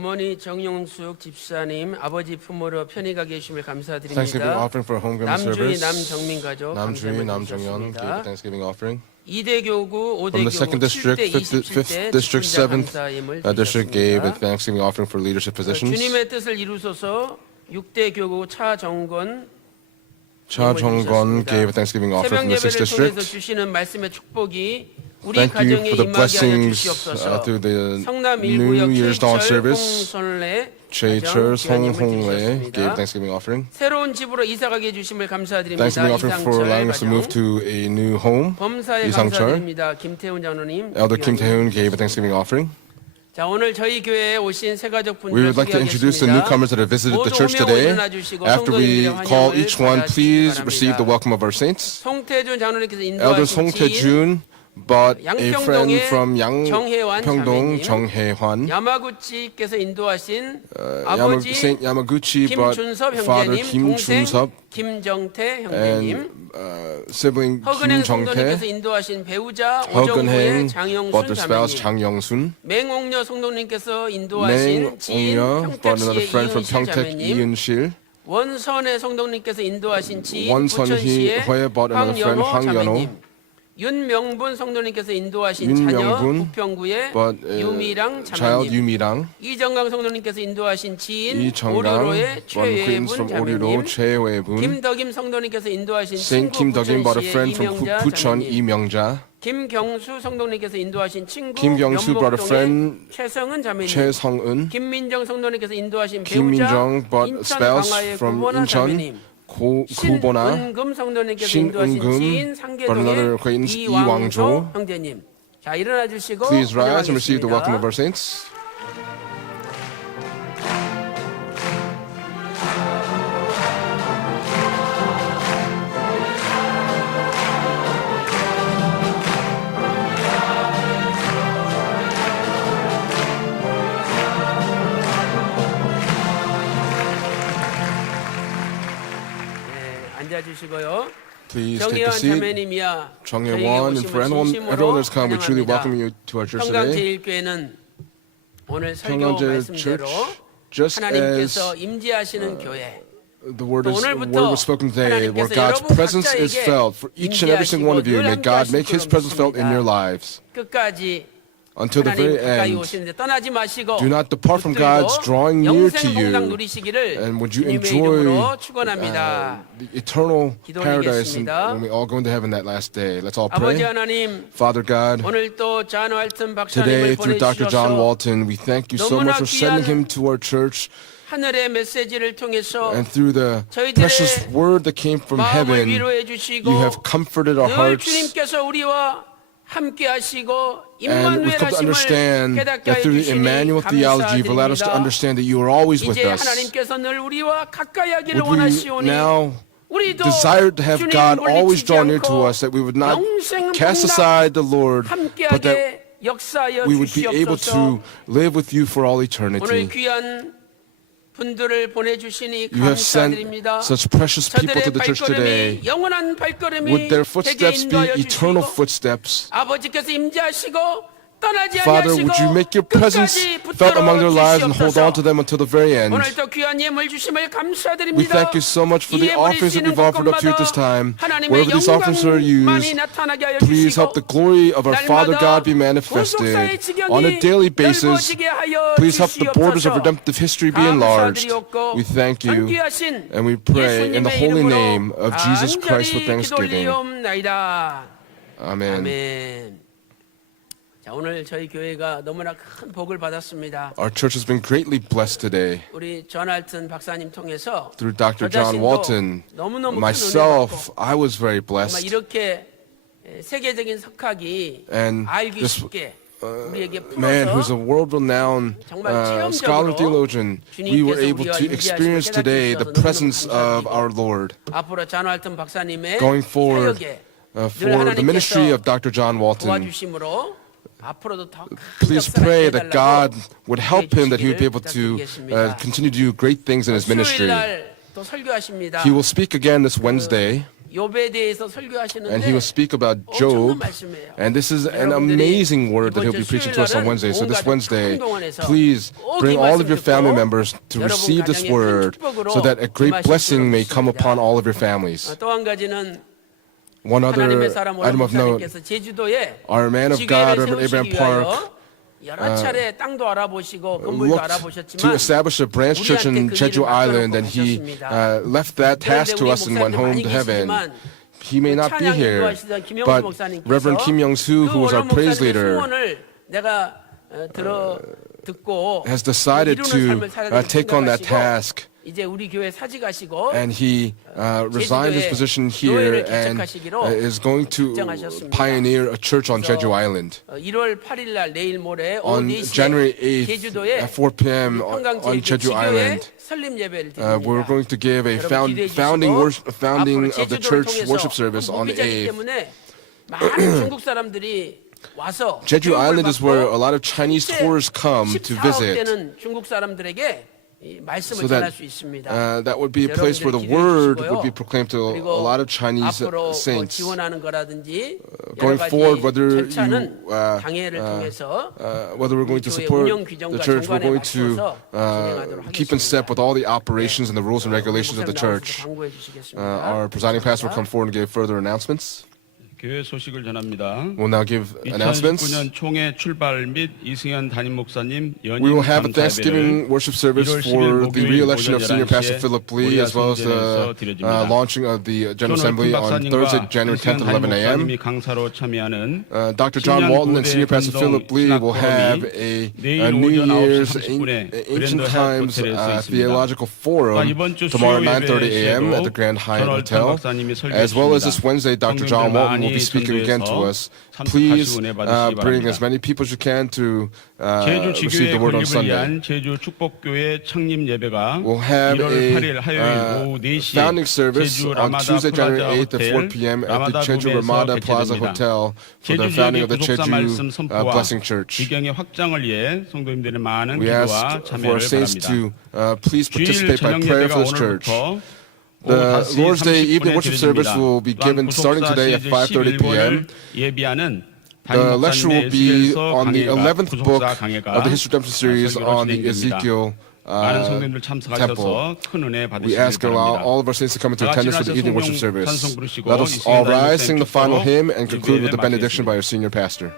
어머니 정용숙 집사님 아버지 품으로 편히가 계심을 Thanksgiving 감사드립니다. offering for a homecoming 남주희 service. 남정민 가족 남주희, 감사를 남정연 gave a 드리셨습니다. Thanksgiving offering. 2대 교구, 5대 From the second 교구, district, 7대, 5th 27대 district, 7th 감사임을 district gave a 드리셨습니다. Thanksgiving offering for leadership positions. 주님의 뜻을 이루소서 6대 교구 차정건 Cha Chong-gon gave a Thanksgiving offering 새벽 from the 6th 예배를 통해서 district. 주시는 말씀의 축복이 우리 Thank you 가정에 for the 임하게 하여 blessings 주시옵소서. through the 성남 New 1구역 Year's Dawn 최철 service. 홍선래 Chae-chul 가정 Song Hong Lee 기원님을 gave 드리셨습니다. Thanksgiving offering. 새로운 집으로 이사가게 해주심을 감사드립니다. Thanksgiving offering for allowing us to move 이상철 to a new home. 범사에 이상철. 감사드립니다. 김태훈 장로님. Elder Kim 기원님. Tae-hoon gave a Thanksgiving offering. 자, 오늘 저희 교회에 오신 새 가족분들 We would like to introduce the newcomers that have visited the church today. After we call each one, please receive the welcome of our saints. 송태준 장로님께서 Elder Song 인도하신 지인 Tae-jun brought a friend 양평동의 from 정혜환 Yangpyeongdong, 자매님. 정혜환. 야마구치께서 인도하신 아버지 Saint Yamaguchi brought 김준섭 Father 형제님, Kim 동생 Junsup 김정태 형제님, and sibling 허근행 Kim 성도님께서 Jongtae. 인도하신 배우자 허근행 오정우의 장영순 brought the spouse 자매님, 장영순. 맹옥녀 성도님께서 인도하신 지인 맹옥녀 brought another 평택시의 friend from 이은실 Pyeongtaek, 자매님, 이은실. 원선의 성도님께서 인도하신 지인 원선희 부천시의 회 brought another friend, 황연호 황연호. 자매님, 윤명분 성도님께서 인도하신 자녀 윤명분 부평구의 brought 유미랑 child 자매님, 유미랑. 이정강 성도님께서 인도하신 지인 이정강 오류로의 brought queens 최예분 from 오류로 자매님, 최예분. 김덕임 성도님께서 인도하신 Saint 친구 Kim Dogim brought a 부천시의 friend from 이명자 Bucheon, 자매님, 이명자. 김경수 성도님께서 인도하신 친구 김경수 brought a 연목동의 friend, 최성은 자매님, 최성은. 김민정 성도님께서 인도하신 배우자 김민정 brought a 인천 spouse 광화의 from 구보나 인천, 자매님, 구보나. 신은금 성도님께서 인도하신 신은금 지인 brought another 상계동의 acquaintance, 이왕조 이왕조. 형제님. 자, 일어나 주시고 Please rise and receive the welcome of 환영하겠습니다. our saints. 네, 앉아 주시고요. Please take a 정혜원 seat. 자매님이야. 정혜원, and for everyone that's come, we truly welcome you to our church today. 평강제일교회는 오늘 설교 평강제일 말씀대로 Church, just 하나님께서 as 임재하시는 교회. the word 또 is 오늘부터 was spoken today, where 하나님께서 God's 여러분 presence is 각자에게 felt for each and every single one of you. May God make His presence felt in your lives 끝까지 until the 하나님 very 가까이 end. 오시는데 떠나지 마시고 Do not depart from 붙들고 God's drawing near to 영생 복락 you, 누리시기를 and would you 주님의 enjoy 이름으로 축원합니다. the eternal 기도 paradise 올리겠습니다. when we all go into heaven that last day. Let's all 아버지 pray. 하나님, Father God, 오늘 또 존 왈튼 today 박사님을 through Dr. John 보내주셔서 Walton, we thank you so much for sending him to our church. 하늘의 메시지를 통해서 And through the 저희들의 precious word that came from 마음을 heaven, 위로해 주시고 you have comforted our 늘 hearts. 주님께서 우리와 함께 하시고 And we've 임마누엘 come to 하심을 understand 깨닫게 that through the 해주시니 Emmanuel theology, you've allowed us to 감사드립니다. understand that you are always with 이제 us. 하나님께서 늘 우리와 가까이 하기를 Would we 원하시오니 now 우리도 desire to have 주님 God always 물리치지 draw near 않고 to us, that we would not 영생 cast 복락 aside the Lord, but that 함께하게 역사하여 we would be able 주시옵소서. to live with you for all 오늘 eternity. 귀한 분들을 보내주시니 You have sent 감사드립니다. such precious people to 저들의 the church today. 발걸음이 영원한 발걸음이 Would their 되게 footsteps be 인도하여 eternal 주시고 footsteps? 아버지께서 임재하시고 떠나지 Father, 아니하시고 would you make your presence 끝까지 felt among their lives and hold on to 주시옵소서. them until the very end? 오늘 또 귀한 예물 주심을 감사드립니다. We thank you so much for the offerings that we've offered up to you at this time. Wherever these offerings are used, please help the glory of our Father God be manifested on a daily basis. Please help the borders of redemptive history be enlarged. We thank you and we pray in the holy name of Jesus Christ with thanksgiving. Amen. 아멘. 자, 오늘 저희 교회가 너무나 큰 복을 받았습니다. Our church has been greatly blessed today 우리 존 알튼 박사님 통해서 through Dr. 저 John 자신도 Walton. 너무너무 큰 은혜 Myself, 받고 I was very 정말 blessed. 이렇게 세계적인 석학이 And 알기 this 쉽게 우리에게 man who's a 풀어서 world-renowned 정말 scholar 체험적으로 theologian, we were 주님께서 able 우리와 to experience 임재하심을 today the 깨닫게 presence 해주셔서 of 너무너무 our Lord. 앞으로 존 알튼 박사님의 Going forward, 사역에 for the ministry of Dr. John Walton, 도와주심으로 앞으로도 더 큰 please 역사를 pray that God 해달라고 would help him, that he would be able to 부탁드리겠습니다. continue to do great things in his ministry. 수요일 날 또 설교하십니다. He will speak again this Wednesday. 욥에 대해서 and he 설교하시는데 will speak about 엄청난 Job. 말씀이에요. And this is an amazing word that he'll be preaching to us on Wednesday. So this Wednesday, please bring all of your family members to receive this word so that a great blessing may come upon all of your families. 또 한 가지는 One other 하나님의 사람 item of note, 목사님께서 제주도에 our man of God, 지교회를 Reverend Abraham 세우시기 Park, 위하여 여러 차례 땅도 알아보시고 건물도 looked to 알아보셨지만 establish a branch church in Jeju Island, and he left that task to us and went home to heaven. He may not be here, but Reverend Kim Young-soo, who was our praise leader, 내가 듣고 has decided to take on that task. 이제 우리 교회 사직하시고 And he resigned his position here and is going to pioneer a church on Jeju Island. 1월 8일 날 내일 모레 오후 On 4시에 January 8th 제주도에 at 4 p.m. on Jeju Island, 설립 예배를 we're 드립니다. going to give a 여러분 기대해 founding 주시고 of the church worship service on the 무비자이기 8th. 때문에 많은 중국 사람들이 와서 Jeju Island is where a 교육을 lot of Chinese 받고 tourists come to 14억 visit. 되는 중국 사람들에게 이 말씀을 So 전할 that 수 있습니다. that would be a place where the 여러분들이 word 기대해 would be 주시고요. proclaimed to a 그리고 lot of Chinese 앞으로 뭐 saints. 지원하는 거라든지 여러 Going 가지 forward, whether 절차는 you, 장애를 통해서 whether we're going to 교회 support 운영 the 규정과 church, we're 정관에 going to 맞춰서 진행하도록 keep in step with all the operations and the rules and 하겠습니다. regulations of the church. 광고해 주시겠습니다. Our presiding pastor will come forward and give further announcements. 교회 소식을 전합니다. We'll now give announcements. 2019년 총회 출발 및 이승현 담임 목사님 연임 We will have a 감사회를 Thanksgiving worship service 1월 10일 for the 목요일 re-election of 오전 Senior Pastor 11시에 Philip Lee, as well as the launching of the General Assembly on Thursday, January 10th at 11 a.m. 목사님이 강사로 참여하는 Dr. John Walton and Senior Pastor Philip Lee will have a New Year's Ancient Times Theological Forum tomorrow at 9:30 a.m. at the Grand Hyatt Hotel. As well as this Wednesday, Dr. John Walton will be speaking again to us. Please bring as many people as you can to 제주 receive 지교회 the word on 건립을 Sunday. 위한 제주 축복교회 창립 예배가 We'll have 1월 8일 화요일 a 오후 4시에 founding service 제주 on 라마다 Tuesday, 플라자 January 8th at 4 호텔 p.m. at the Jeju 라마다룸에서 Ramada Plaza 개최됩니다. Hotel for the 제주 founding of 지역의 the 구속사 말씀 Jeju 선포와 Blessing Church. 지경의 확장을 위해 성도님들의 많은 We ask 기도와 for 참여를 our saints 바랍니다. to please 주일 participate by 저녁 prayer 예배가 for this church. 오늘부터 The Lord's Day evening 오후 worship 5시 service 30분에 will be given starting today at 5:30 p.m. 예비하는 The lecture will be on the 11th book of the History of Redemption series on the Ezekiel 많은 성도님들 참석하셔서 temple. 큰 은혜 We ask 받으시길 바랍니다. all of our saints to come into attendance for the evening worship service. 찬송 부르시고 Let us all 이승현 rise, sing the final 목사님 hymn, and conclude with the 예배를 benediction 마치겠습니다. by our senior pastor.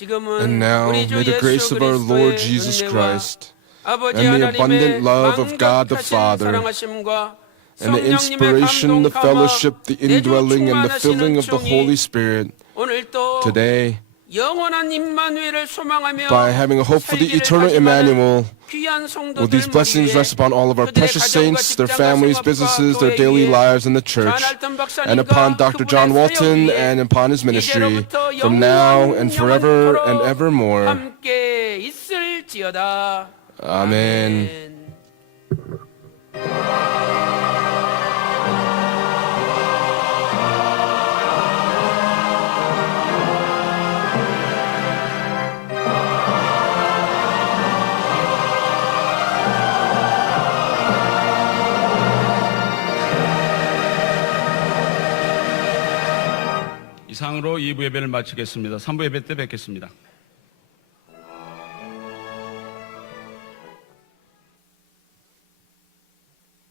And now, may the grace of our Lord Jesus Christ and and the abundant love of God the Father and the inspiration, the fellowship, the indwelling, and the filling of the Holy Spirit today, by having a hope for the eternal Emmanuel, will these blessings rest upon all of our precious saints, their families, businesses, their daily lives in the church, and upon Dr. John Walton and upon his ministry, from now and forever and evermore. Amen. 이상으로 2부 예배를 마치겠습니다. 3부 예배 때 뵙겠습니다.